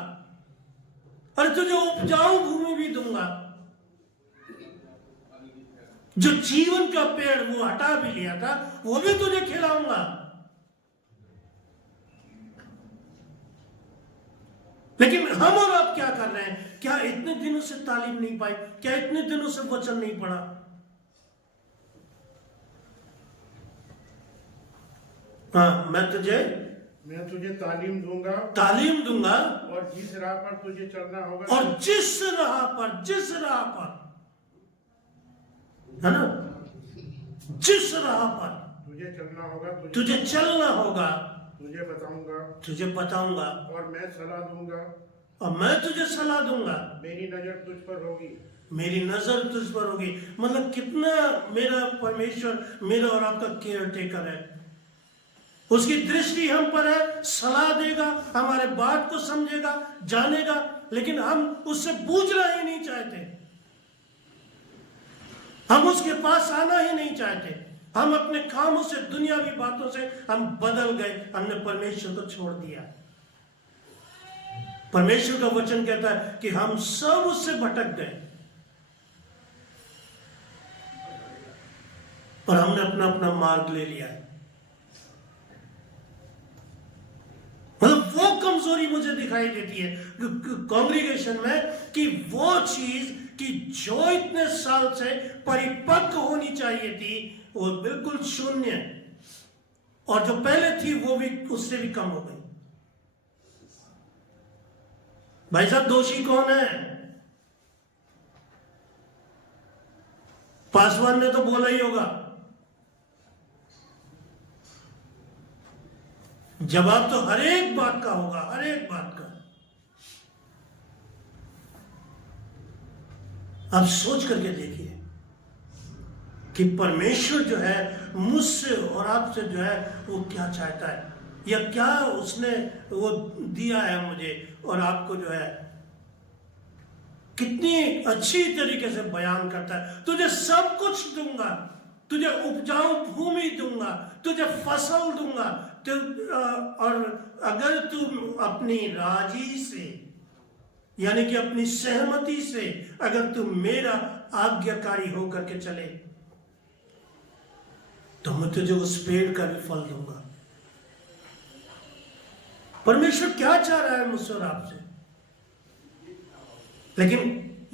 और तुझे उपजाऊ भूमि भी दूंगा। जो जीवन का पेड़ वो हटा भी लिया था, वो भी तुझे खिलाऊंगा। लेकिन हम और आप क्या कर रहे हैं? क्या इतने दिनों से तालीम नहीं पाई? क्या इतने दिनों से वचन नहीं पढ़ा? हाँ, मैं तुझे तालीम दूंगा और जिस राह पर तुझे चलना होगा, और जिस राह पर, है ना, जिस राह पर तुझे चलना होगा, तुझे चलना होगा, तुझे बताऊंगा और मैं सलाह दूंगा। और मैं तुझे सलाह दूंगा। मेरी नजर तुझ पर होगी। मेरी नजर तुझ पर होगी। मतलब कितना मेरा परमेश्वर मेरा और आपका केयर टेकर है। उसकी दृष्टि हम पर है, सलाह देगा, हमारे बात को समझेगा, जानेगा, लेकिन हम उससे पूछना ही नहीं चाहते। हम उसके पास आना ही नहीं चाहते। हम अपने कामों से, दुनियावी बातों से हम बदल गए, हमने परमेश्वर को छोड़ दिया। परमेश्वर का वचन कहता है कि हम सब उससे भटक गए और हमने अपना अपना मार्ग ले लिया है। मतलब वो कमजोरी मुझे दिखाई देती है कांग्रीगेशन में, कि वो चीज कि जो इतने साल से परिपक्व होनी चाहिए थी वो बिल्कुल शून्य है, और जो पहले थी वो भी उससे भी कम हो गई। भाई साहब, दोषी कौन है? पासवान ने तो बोला ही होगा। जवाब तो हर एक बात का होगा, हर एक बात का। आप सोच करके देखिए कि परमेश्वर जो है मुझसे और आपसे जो है वो क्या चाहता है, या क्या उसने वो दिया है मुझे और आपको जो है कितनी अच्छी तरीके से बयान करता है। तुझे सब कुछ दूंगा, तुझे उपजाऊ भूमि दूंगा, तुझे फसल दूंगा, और अगर तुम अपनी राजी से, यानी कि अपनी सहमति से, अगर तुम मेरा आज्ञाकारी होकर के चले तो मैं तुझे उस पेड़ का भी फल दूंगा। परमेश्वर क्या चाह रहा है मुझसे और आपसे? लेकिन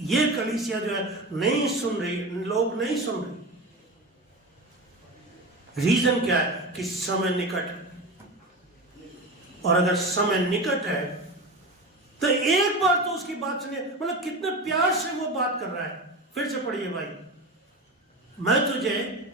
ये कलीसिया जो है नहीं सुन रही, लोग नहीं सुन रहे। रीजन क्या है? कि समय निकट है, और अगर समय निकट है तो एक बार तो उसकी बात सुनिए। मतलब कितने प्यार से वो बात कर रहा है। फिर से पढ़िए भाई। मैं तुझे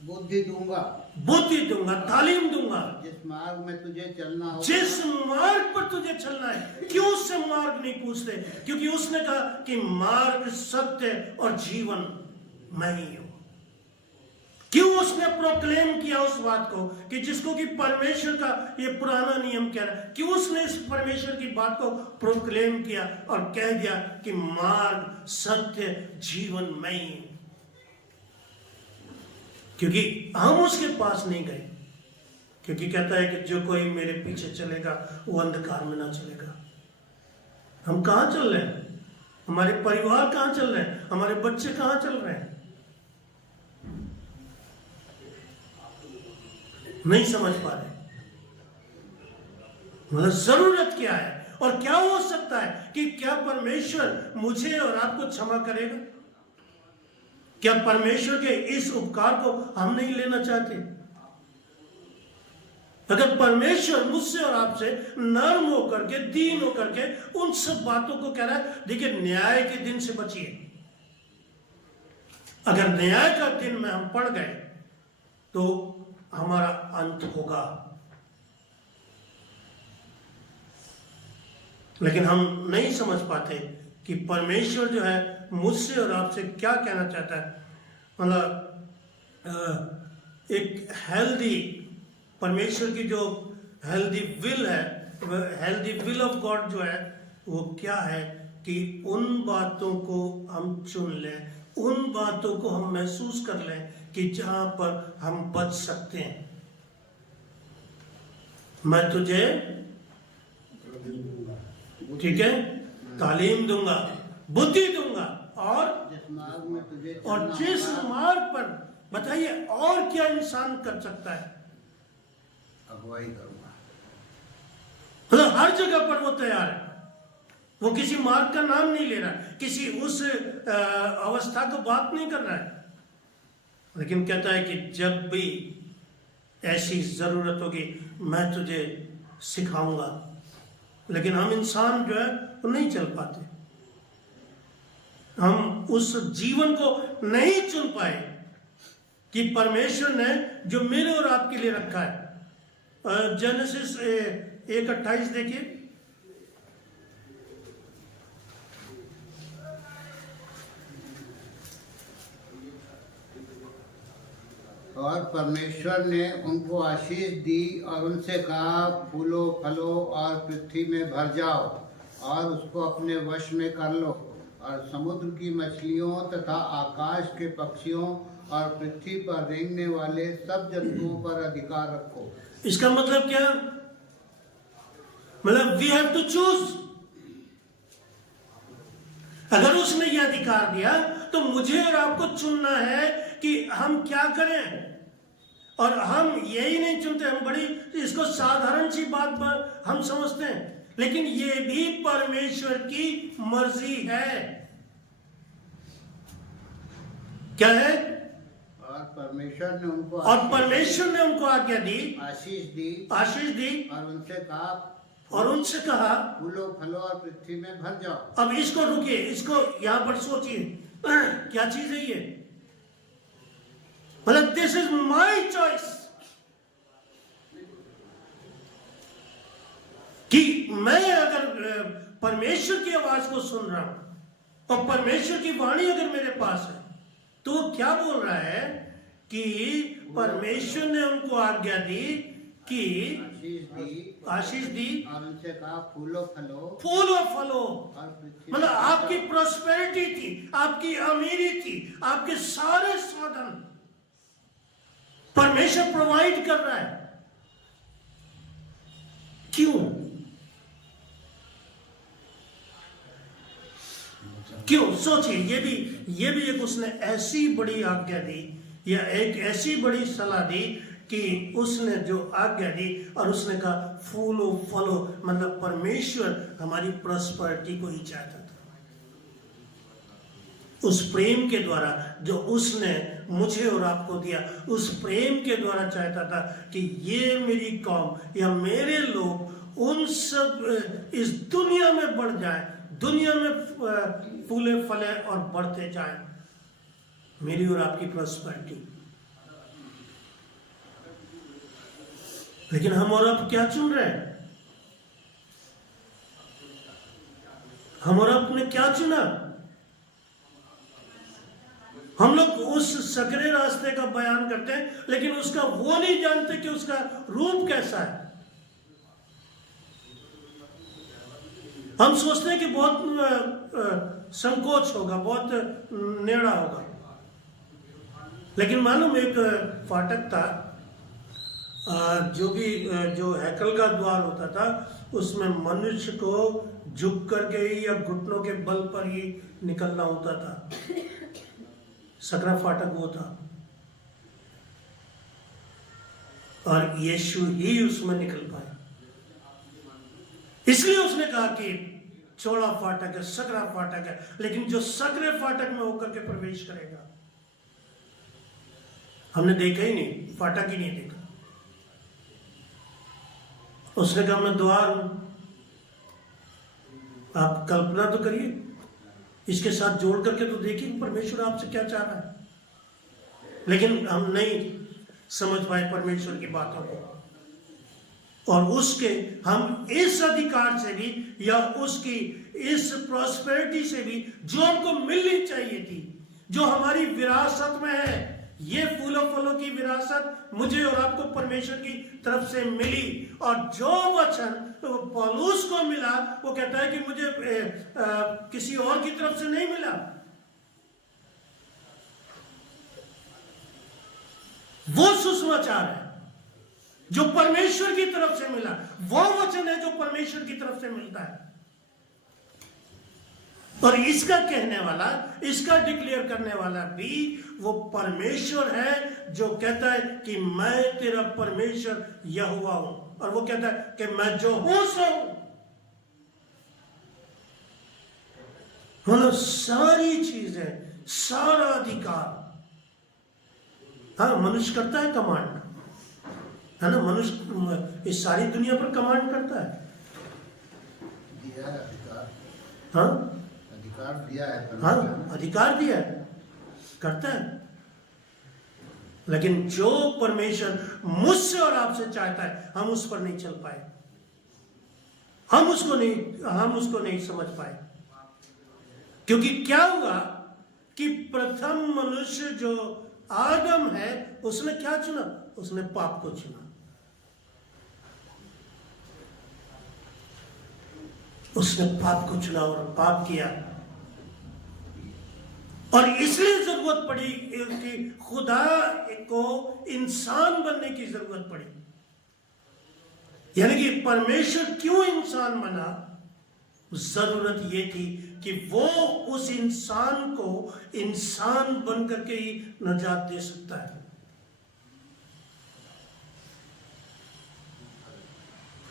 बुद्धि दूंगा, तालीम दूंगा, जिस मार्ग में तुझे चलना हो, जिस मार्ग पर तुझे चलना है। क्यों उससे मार्ग नहीं पूछते? क्योंकि उसने कहा कि मार्ग, सत्य और जीवन मैं ही हूं। क्यों उसने प्रोक्लेम किया उस बात को कि जिसको कि परमेश्वर का ये पुराना नियम कह रहा है? क्यों उसने इस परमेश्वर की बात को प्रोक्लेम किया और कह दिया कि मार्ग, सत्य, जीवन मैं ही हूं? क्योंकि हम उसके पास नहीं गए। क्योंकि कहता है कि जो कोई मेरे पीछे चलेगा वो अंधकार में ना चलेगा। हम कहां चल रहे हैं? हमारे परिवार कहां चल रहे हैं? हमारे बच्चे कहां चल रहे हैं? नहीं समझ पा रहे। मतलब जरूरत क्या है और क्या हो सकता है कि क्या परमेश्वर मुझे और आपको क्षमा करेगा? क्या परमेश्वर के इस उपकार को हम नहीं लेना चाहते? अगर परमेश्वर मुझसे और आपसे नर्म होकर के, दीन होकर के उन सब बातों को कह रहा है, देखिए न्याय के दिन से बचिए। अगर न्याय का दिन में हम पड़ गए तो हमारा अंत होगा। लेकिन हम नहीं समझ पाते कि परमेश्वर जो है मुझसे और आपसे क्या कहना चाहता है। मतलब एक हेल्दी परमेश्वर की जो हेल्दी विल है, हेल्दी विल ऑफ गॉड जो है वो क्या है कि उन बातों को हम चुन लें, उन बातों को हम महसूस कर लें कि जहां पर हम बच सकते हैं। मैं तुझे, ठीक है, तालीम दूंगा, बुद्धि दूंगा और जिस मार्ग में तुझे और चलना जिस होगा, मार्ग पर, बताइए और क्या इंसान कर सकता है। अगुवाई करूंगा। मतलब हर जगह पर वो तैयार है, वो किसी मार्ग का नाम नहीं ले रहा, किसी उस अवस्था को बात नहीं कर रहा है, लेकिन कहता है कि जब भी ऐसी जरूरत होगी मैं तुझे सिखाऊंगा। लेकिन हम इंसान जो है वो नहीं चल पाते, हम उस जीवन को नहीं चुन पाए कि परमेश्वर ने जो मेरे और आपके लिए रखा है। जेनेसिस 1:28 देखिए। और परमेश्वर ने उनको आशीष दी और उनसे कहा, फूलो फलो और पृथ्वी में भर जाओ और उसको अपने वश में कर लो और समुद्र की मछलियों तथा आकाश के पक्षियों और पृथ्वी पर रेंगने वाले सब जंतुओं पर अधिकार रखो। इसका मतलब क्या? मतलब वी हैव टू चूज। अगर उसने यह अधिकार दिया तो मुझे और आपको चुनना है कि हम क्या करें। और हम यही नहीं चुनते, हम बड़ी इसको साधारण सी बात हम समझते हैं, लेकिन ये भी परमेश्वर की मर्जी है। क्या है? और परमेश्वर ने उनको आज्ञा दी, आशीष दी और उनसे कहा फूलो फलो और पृथ्वी में भर जाओ। अब इसको रुकिए, इसको यहां पर सोचिए, क्या चीज है ये? मतलब दिस इज माई चॉइस कि मैं अगर परमेश्वर की आवाज को सुन रहा हूं और परमेश्वर की वाणी अगर मेरे पास है तो वो क्या बोल रहा है कि परमेश्वर ने उनको आज्ञा दी कि आशीष दी और उनसे कहा फूलो फलो। मतलब आपकी प्रॉस्पेरिटी थी, आपकी अमीरी थी, आपके सारे साधन परमेश्वर प्रोवाइड कर रहा है। क्यों सोचिए, ये भी एक उसने ऐसी बड़ी आज्ञा दी या एक ऐसी बड़ी सलाह दी कि उसने जो आज्ञा दी और उसने कहा फूलो फलो। मतलब परमेश्वर हमारी प्रॉस्पेरिटी को ही चाहता था। उस प्रेम के द्वारा जो उसने मुझे और आपको दिया, उस प्रेम के द्वारा चाहता था कि ये मेरी कौम या मेरे लोग उन सब इस दुनिया में बढ़ जाए, दुनिया में फूले फले और बढ़ते जाए, मेरी और आपकी प्रॉस्पेरिटी। लेकिन हम और आप क्या चुन रहे हैं? हम और आपने क्या चुना? हम लोग उस सकरे रास्ते का बयान करते हैं लेकिन उसका वो नहीं जानते कि उसका रूप कैसा है। हम सोचते हैं कि बहुत संकोच होगा, बहुत नेड़ा होगा, लेकिन मालूम एक फाटक था जो हैकल का द्वार होता था, उसमें मनुष्य को झुक करके ही या घुटनों के बल पर ही निकलना होता था। सकरा फाटक वो था और यीशु ही उसमें निकल पाए। इसलिए उसने कहा कि चौड़ा फाटक है, सकरा फाटक है, लेकिन जो सकरे फाटक में होकर के प्रवेश करेगा, हमने देखा ही नहीं, फाटक ही नहीं देखा। उसने कहा मैं द्वार हूं। आप कल्पना तो करिए, इसके साथ जोड़ करके तो देखिए परमेश्वर आपसे क्या चाह रहा है। लेकिन हम नहीं समझ पाए परमेश्वर की बातों को और उसके हम इस अधिकार से भी या उसकी इस प्रॉस्पेरिटी से भी जो हमको मिलनी चाहिए थी, जो हमारी विरासत में है, ये फूलों फलों की विरासत मुझे और आपको परमेश्वर की तरफ से मिली। और जो वचन तो पौलुस को मिला, वो कहता है कि मुझे किसी और की तरफ से नहीं मिला, वो सुसमाचार है जो परमेश्वर की तरफ से मिला, वो वचन है जो परमेश्वर की तरफ से मिलता है। और इसका कहने वाला, इसका डिक्लेयर करने वाला भी वो परमेश्वर है जो कहता है कि मैं तेरा परमेश्वर यहोवा हूं। और वो कहता है कि मैं जो हूं सो हूं। मतलब सारी चीजें, सारा अधिकार, हाँ मनुष्य करता है कमांड, है ना, मनुष्य इस सारी दुनिया पर कमांड करता है, दिया है अधिकार, हाँ अधिकार दिया है हाँ परमेश्वर ने। अधिकार दिया है, करता है। लेकिन जो परमेश्वर मुझसे और आपसे चाहता है, हम उस पर नहीं चल पाए, हम उसको नहीं समझ पाए। क्योंकि क्या हुआ कि प्रथम मनुष्य जो आदम है, उसने क्या चुना? उसने पाप को चुना। उसने पाप को चुना और पाप किया, और इसलिए जरूरत पड़ी कि खुदा को इंसान बनने की जरूरत पड़ी। यानी कि परमेश्वर क्यों इंसान बना? जरूरत ये थी कि वो उस इंसान को इंसान बनकर के ही निजात दे सकता है।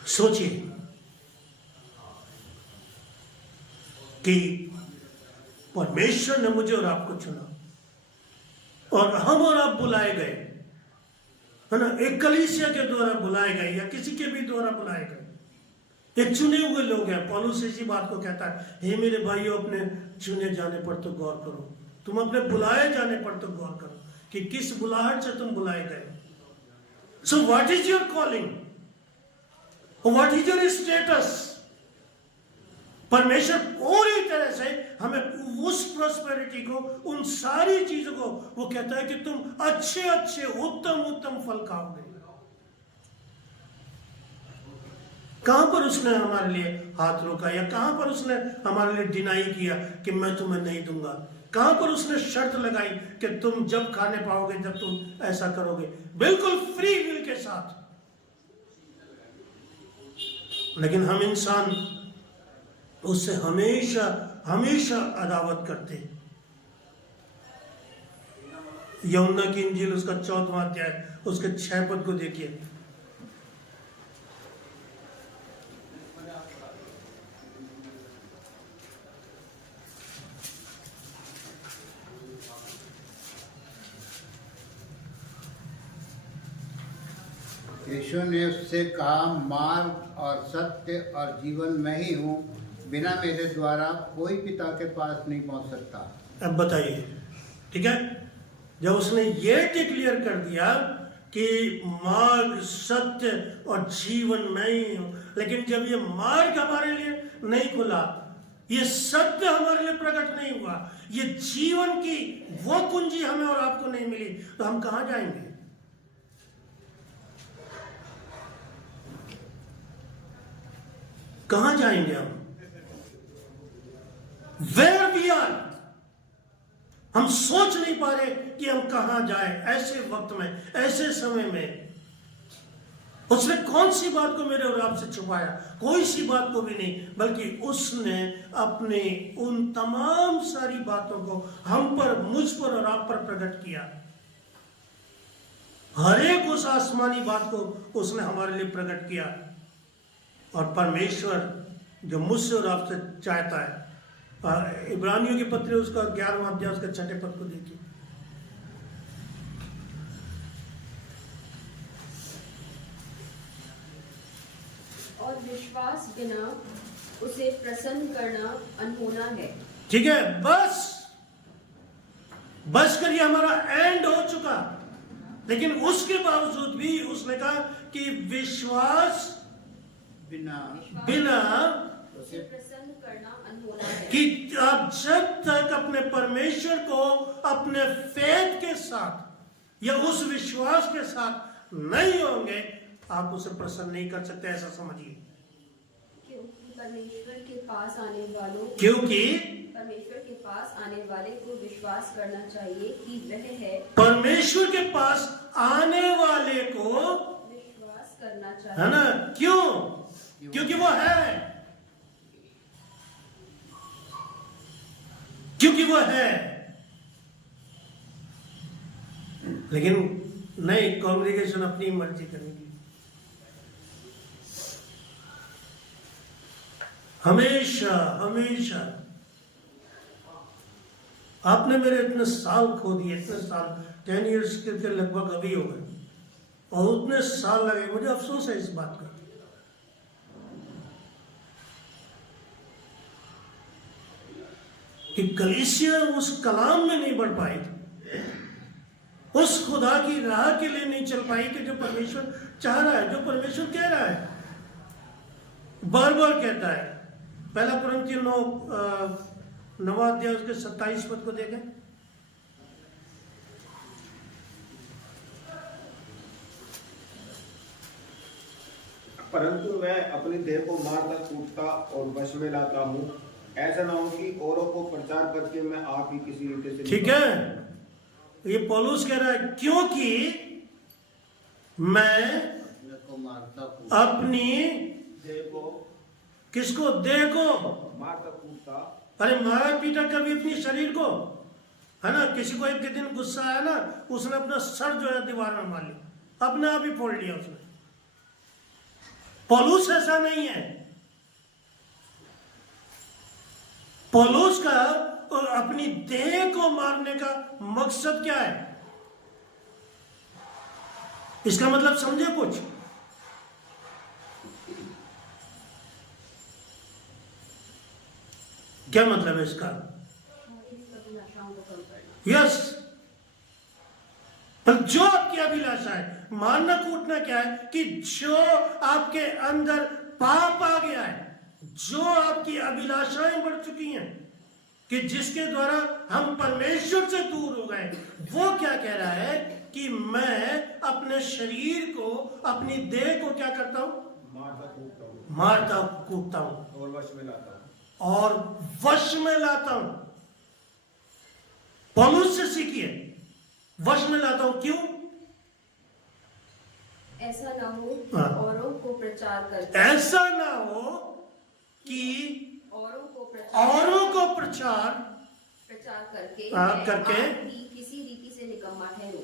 सोचिए कि परमेश्वर ने मुझे और आपको चुना, और हम और आप बुलाए गए, है ना, एक कलीसिया के द्वारा बुलाए गए या किसी के भी द्वारा बुलाए गए, एक चुने हुए लोग हैं। पौलुस इसी बात को कहता है, हे मेरे भाइयों, अपने चुने जाने पर तो गौर करो, तुम अपने बुलाए जाने पर तो गौर करो कि किस बुलाहट से तुम बुलाए गए। So what is your calling, what is your status? परमेश्वर पूरी तरह से हमें उस प्रॉस्पेरिटी को, उन सारी चीजों को, वो कहता है कि तुम अच्छे अच्छे उत्तम उत्तम फल खाओगे। कहां पर उसने हमारे लिए हाथ रोका, या कहां पर उसने हमारे लिए डिनाई किया कि मैं तुम्हें नहीं दूंगा? कहां पर उसने शर्त लगाई कि तुम जब खाने पाओगे, जब तुम ऐसा करोगे, बिल्कुल फ्री विल के साथ। लेकिन हम इंसान उससे हमेशा हमेशा अदावत करते हैं। यूहन्ना की इंजील उसका 4वां अध्याय उसके 6 पद को देखिए। यीशु ने उससे कहा, मार्ग और सत्य और जीवन मैं ही हूँ, बिना मेरे द्वारा कोई पिता के पास नहीं पहुंच सकता। अब बताइए, ठीक है, जब उसने ये डिक्लेयर कर दिया कि मार्ग सत्य और जीवन मैं ही हूं, लेकिन जब ये मार्ग हमारे लिए नहीं खुला, ये सत्य हमारे लिए प्रकट नहीं हुआ, ये जीवन की वो कुंजी हमें और आपको नहीं मिली, तो हम कहां जाएंगे? कहां जाएंगे हम? Where we are? हम सोच नहीं पा रहे कि हम कहां जाए ऐसे वक्त में, ऐसे समय में। उसने कौन सी बात को मेरे और आपसे छुपाया? कोई सी बात को भी नहीं, बल्कि उसने अपने उन तमाम सारी बातों को हम पर, मुझ पर और आप पर प्रकट किया। हर एक उस आसमानी बात को उसने हमारे लिए प्रकट किया। और परमेश्वर जो मुझसे और आपसे चाहता है, इब्रानियों के पत्र उसका 11वां अध्याय उसका 6 पद को देखिए। और विश्वास बिना उसे प्रसन्न करना अनहोना है। ठीक है, बस करिए, हमारा एंड हो चुका। लेकिन उसके बावजूद भी उसने कहा कि विश्वास बिना बिना उसे प्रसन्न करना अनहोना है। कि आप जब तक अपने परमेश्वर को अपने फेथ के साथ या उस विश्वास के साथ नहीं होंगे, आप उसे प्रसन्न नहीं कर सकते, ऐसा समझिए। क्योंकि परमेश्वर के पास आने वालों क्योंकि परमेश्वर के पास आने वाले को विश्वास करना चाहिए कि वह है, परमेश्वर के पास आने वाले को, विश्वास करना है चाहिए। ना, क्यों? क्योंकि वो है, क्योंकि वो है। लेकिन नहीं, कांग्रेगेशन अपनी मर्जी करेगी। हमेशा हमेशा आपने मेरे इतने साल खो दिए, इतने साल, 10 ईयर्स के लगभग अभी हो गए, और उतने साल लगे। मुझे अफसोस है इस बात का कि कलीसिया उस कलाम में नहीं बढ़ पाई, उस खुदा की राह के लिए नहीं चल पाई कि जो परमेश्वर चाह रहा है, जो परमेश्वर कह रहा है, बार बार कहता है। पहला कुरिन्थियों 9वां अध्याय उसके 27 पद को देखें। परंतु मैं अपनी देह को मारता कूटता और वश में लाता हूँ, ऐसा ना हो कि औरों को प्रचार करके मैं आप ही किसी रीति से ठीक है, ये पौलुस कह रहा है क्योंकि मैं अपने को मारता हूँ। अपनी देह को किसको, देह को, मारता कूटता। अरे मारा पीटा कभी अपनी शरीर को, है ना। किसी को एक के दिन गुस्सा आया ना, उसने अपना सर जो है दीवार में मार लिया, अपने आप ही फोड़ लिया उसने। पौलुस ऐसा नहीं है। पौलुस का और अपनी देह को मारने का मकसद क्या है, इसका मतलब समझे कुछ? क्या मतलब है इसका? अभिलाषाओं को कम करना। यस, पर जो आपकी अभिलाषा है, मारना कूटना क्या है कि जो आपके अंदर पाप आ गया है, जो आपकी अभिलाषाएं बढ़ चुकी हैं, कि जिसके द्वारा हम परमेश्वर से दूर हो गए, वो क्या कह रहा है कि मैं अपने शरीर को, अपनी देह को क्या करता हूं, मारता कूटता हूँ मारता कूटता हूं और वश में लाता हूँ। और वश में लाता हूं। पौलुस से सीखिए, वश में लाता हूं। क्यों? ऐसा ना हो हाँ। औरों को प्रचार करके, ऐसा ना हो कि औरों को प्रचार करके आप करके मैं आप ही किसी रीति से निकम्मा ठहरूं।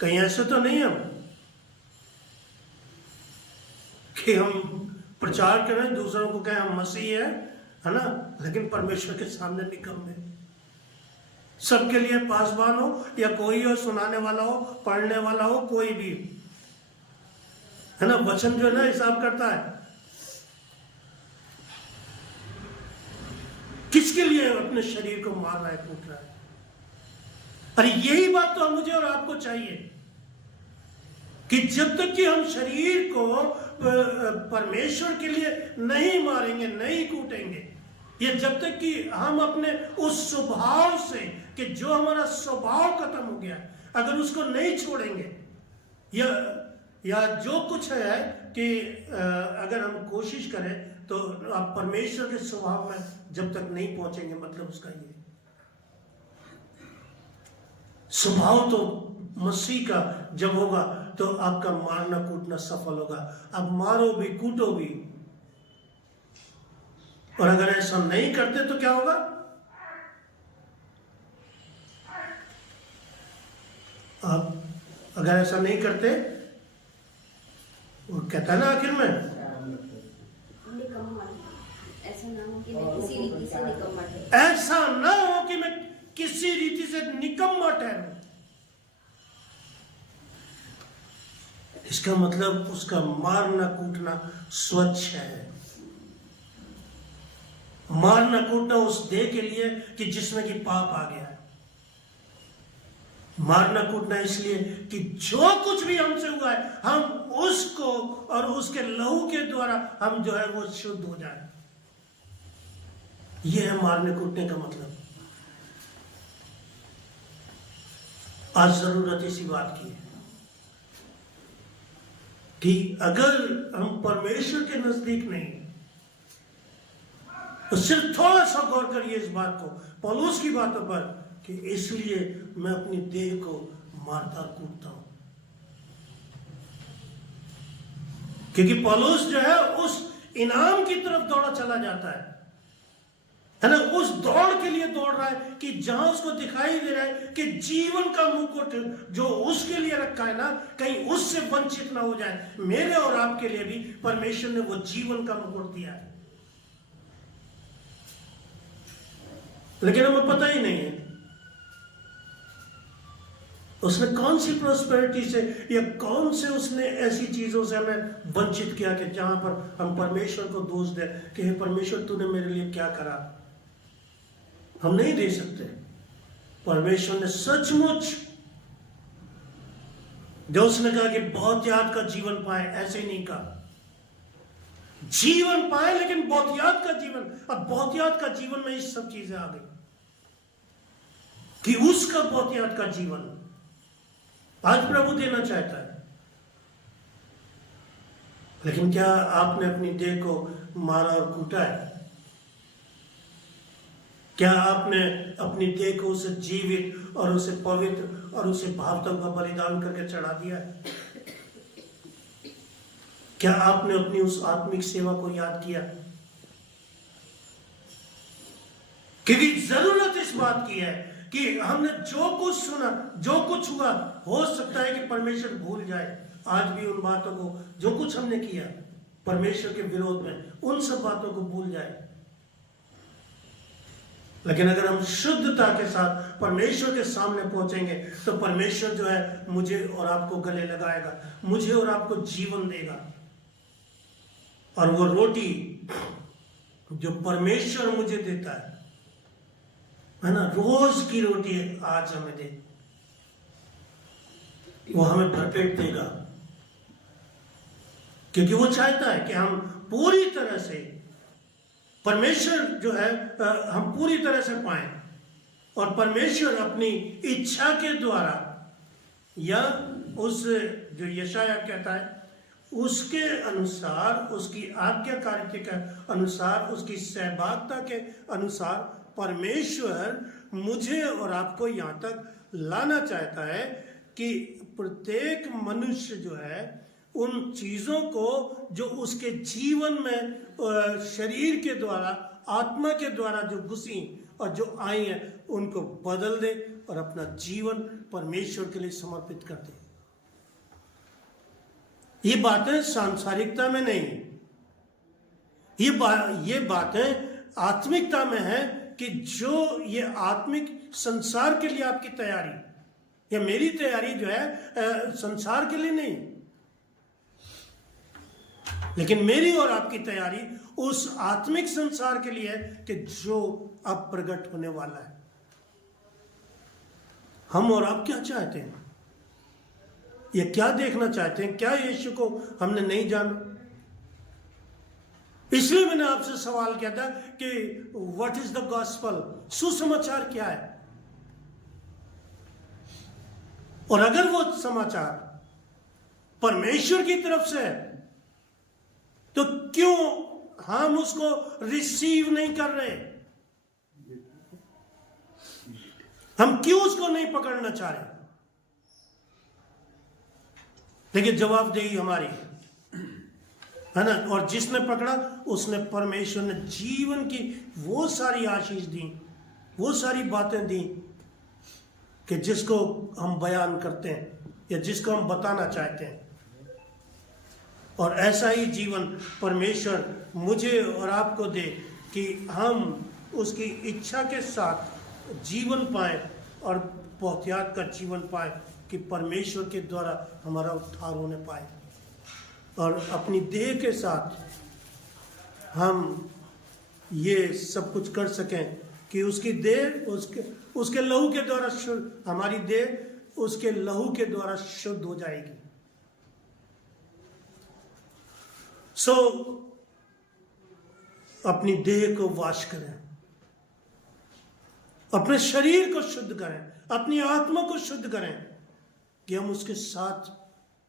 कहीं ऐसे तो नहीं हम कि हम प्रचार करें, दूसरों को कहें हम मसीह है ना, लेकिन परमेश्वर के सामने निकम्मे। सबके लिए पासवान हो या कोई हो, सुनाने वाला हो, पढ़ने वाला हो, कोई भी, है ना, वचन जो है ना हिसाब करता है। किसके लिए अपने शरीर को मार रहा है, कूट रहा है? अरे यही बात तो मुझे और आपको चाहिए कि जब तक कि हम शरीर को परमेश्वर के लिए नहीं मारेंगे, नहीं कूटेंगे, ये जब तक कि हम अपने उस स्वभाव से, कि जो हमारा स्वभाव खत्म हो गया, अगर उसको नहीं छोड़ेंगे, या जो कुछ है कि अगर हम कोशिश करें तो आप परमेश्वर के स्वभाव में जब तक नहीं पहुंचेंगे, मतलब उसका ये स्वभाव तो मसीह का जब होगा तो आपका मारना कूटना सफल होगा। आप मारो भी, कूटो भी, और अगर ऐसा नहीं करते तो क्या होगा? आप अगर ऐसा नहीं करते, वो कहता है ना आखिर में, निकम्मा, ऐसा ना हो कि मैं किसी रीति से निकम्मा ठहरूं। ऐसा ना हो कि मैं किसी रीति से निकम्मा ठहरूं। इसका मतलब उसका मारना कूटना स्वच्छ है। मारना कूटना उस देह के लिए कि जिसमें कि पाप आ गया है। मारना कूटना इसलिए कि जो कुछ भी हमसे हुआ है हम उसको और उसके लहू के द्वारा हम जो है वो शुद्ध हो जाए। यह है मारने कूटने का मतलब। आज जरूरत इसी बात की है कि अगर हम परमेश्वर के नजदीक नहीं तो सिर्फ थोड़ा सा गौर करिए इस बात को, पौलुस की बातों पर, कि इसलिए मैं अपनी देह को मारता कूटता हूं। क्योंकि पौलुस जो है उस इनाम की तरफ दौड़ा चला जाता है ना, उस दौड़ के लिए दौड़ रहा है कि जहां उसको दिखाई दे रहा है कि जीवन का मुकुट जो उसके लिए रखा है ना, कहीं उससे वंचित ना हो जाए। मेरे और आपके लिए भी परमेश्वर ने वो जीवन का मुकुट दिया है, लेकिन हमें पता ही नहीं है उसने कौन सी प्रोस्पेरिटी से या कौन से उसने ऐसी चीजों से हमें वंचित किया कि जहां पर हम परमेश्वर को दोष दे कि हे परमेश्वर तूने मेरे लिए क्या करा। हम नहीं दे सकते। परमेश्वर ने सचमुच जो उसने कहा कि बहुत याद का जीवन पाए, ऐसे नहीं कहा जीवन पाए लेकिन बहुत याद का जीवन। अब बहुत याद का जीवन में इस सब चीजें आ गई कि उसका बहुत याद का जीवन आज प्रभु देना चाहता है। लेकिन क्या आपने अपनी देह को मारा और कूटा है? क्या आपने अपनी देह को उसे जीवित और उसे पवित्र और उसे भावतों का बलिदान करके चढ़ा दिया है? क्या आपने अपनी उस आत्मिक सेवा को याद किया? क्योंकि जरूरत इस बात की है कि हमने जो कुछ सुना, जो कुछ हुआ, हो सकता है कि परमेश्वर भूल जाए आज भी उन बातों को जो कुछ हमने किया परमेश्वर के विरोध में, उन सब बातों को भूल जाए। लेकिन अगर हम शुद्धता के साथ परमेश्वर के सामने पहुंचेंगे तो परमेश्वर जो है मुझे और आपको गले लगाएगा, मुझे और आपको जीवन देगा। और वो रोटी जो परमेश्वर मुझे देता है ना, रोज की रोटी आज हमें दे, वो हमें भरपेट देगा। क्योंकि वो चाहता है कि हम पूरी तरह से परमेश्वर जो है हम पूरी तरह से पाएं, और परमेश्वर अपनी इच्छा के द्वारा या उस जो यशाया कहता है उसके अनुसार, उसकी आज्ञाकारिता के अनुसार, उसकी सहभागिता के अनुसार परमेश्वर मुझे और आपको यहां तक लाना चाहता है कि प्रत्येक मनुष्य जो है उन चीजों को जो उसके जीवन में शरीर के द्वारा, आत्मा के द्वारा जो घुसी और जो आई है, उनको बदल दे और अपना जीवन परमेश्वर के लिए समर्पित कर दे। ये बातें सांसारिकता में नहीं, ये बातें आत्मिकता में है कि जो ये आत्मिक संसार के लिए आपकी तैयारी या मेरी तैयारी जो है संसार के लिए नहीं, लेकिन मेरी और आपकी तैयारी उस आत्मिक संसार के लिए है कि जो अब प्रकट होने वाला है। हम और आप क्या चाहते हैं, ये क्या देखना चाहते हैं? क्या यीशु को हमने नहीं जाना? इसलिए मैंने आपसे सवाल किया था कि व्हाट इज द गॉस्पल, सुसमाचार क्या है? और अगर वो समाचार परमेश्वर की तरफ से है तो क्यों हम उसको रिसीव नहीं कर रहे? हम क्यों उसको नहीं पकड़ना चाह रहे? देखिए जवाबदेही हमारी है ना, और जिसने पकड़ा उसने, परमेश्वर ने जीवन की वो सारी आशीष दी, वो सारी बातें दी कि जिसको हम बयान करते हैं या जिसको हम बताना चाहते हैं। और ऐसा ही जीवन परमेश्वर मुझे और आपको दे कि हम उसकी इच्छा के साथ जीवन पाए और बहुतायत का जीवन पाए, कि परमेश्वर के द्वारा हमारा उद्धार होने पाए और अपनी देह के साथ हम ये सब कुछ कर सकें कि उसकी देह, उसके लहू के द्वारा हमारी देह उसके लहू के द्वारा शुद्ध हो जाएगी। सो अपनी देह को वाश करें, अपने शरीर को शुद्ध करें, अपनी आत्मा को शुद्ध करें कि हम उसके साथ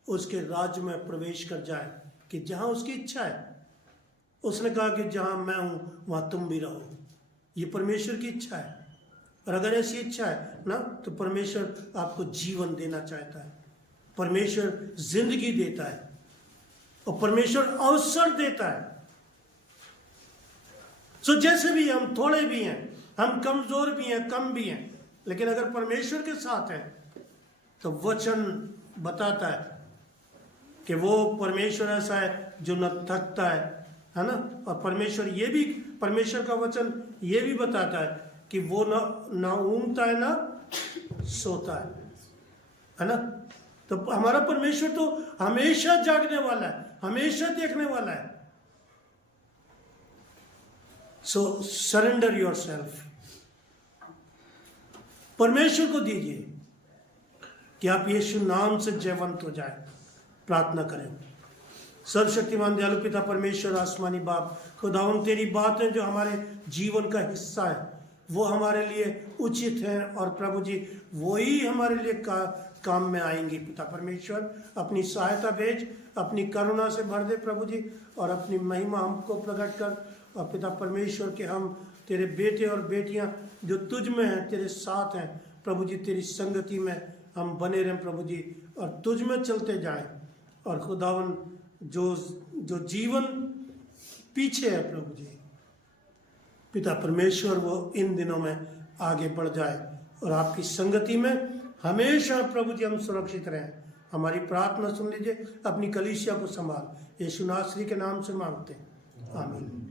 उसके राज्य में प्रवेश कर जाएं, कि जहां उसकी इच्छा है। उसने कहा कि जहां मैं हूं वहां तुम भी रहो। ये परमेश्वर की इच्छा है। और अगर ऐसी इच्छा है ना, तो परमेश्वर आपको जीवन देना चाहता है, परमेश्वर जिंदगी देता है, और परमेश्वर अवसर देता है। सो जैसे भी हम थोड़े भी हैं, हम कमजोर भी हैं, कम भी हैं, लेकिन अगर परमेश्वर के साथ हैं तो वचन बताता है कि वो परमेश्वर ऐसा है जो न थकता है ना। और परमेश्वर का वचन ये भी बताता है कि वो न ऊँघता है ना सोता है ना। तो हमारा परमेश्वर तो हमेशा जागने वाला है, हमेशा देखने वाला है। सो सरेंडर योरसेल्फ, परमेश्वर को दीजिए कि आप यीशु नाम से जयवंत हो जाए। प्रार्थना करें। सर्वशक्तिमान दयालु पिता परमेश्वर आसमानी बाप, खुदावंद तेरी बातें जो हमारे जीवन का हिस्सा है वो हमारे लिए उचित है, और प्रभु जी वही हमारे लिए काम में आएंगी। पिता परमेश्वर अपनी सहायता भेज, अपनी करुणा से भर दे प्रभु जी, और अपनी महिमा हमको प्रकट कर। और पिता परमेश्वर के हम तेरे बेटे और बेटियां जो तुझ में हैं, तेरे साथ हैं प्रभु जी, तेरी संगति में हम बने रहें प्रभु जी, और तुझ में चलते जाएं। और खुदावन जो जीवन पीछे है प्रभु जी, पिता परमेश्वर वो इन दिनों में आगे बढ़ जाए, और आपकी संगति में हमेशा प्रभु जी हम सुरक्षित रहें। हमारी प्रार्थना सुन लीजिए, अपनी कलीसिया को संभाल, यीशु नासरी के नाम से मांगते हैं, आमीन।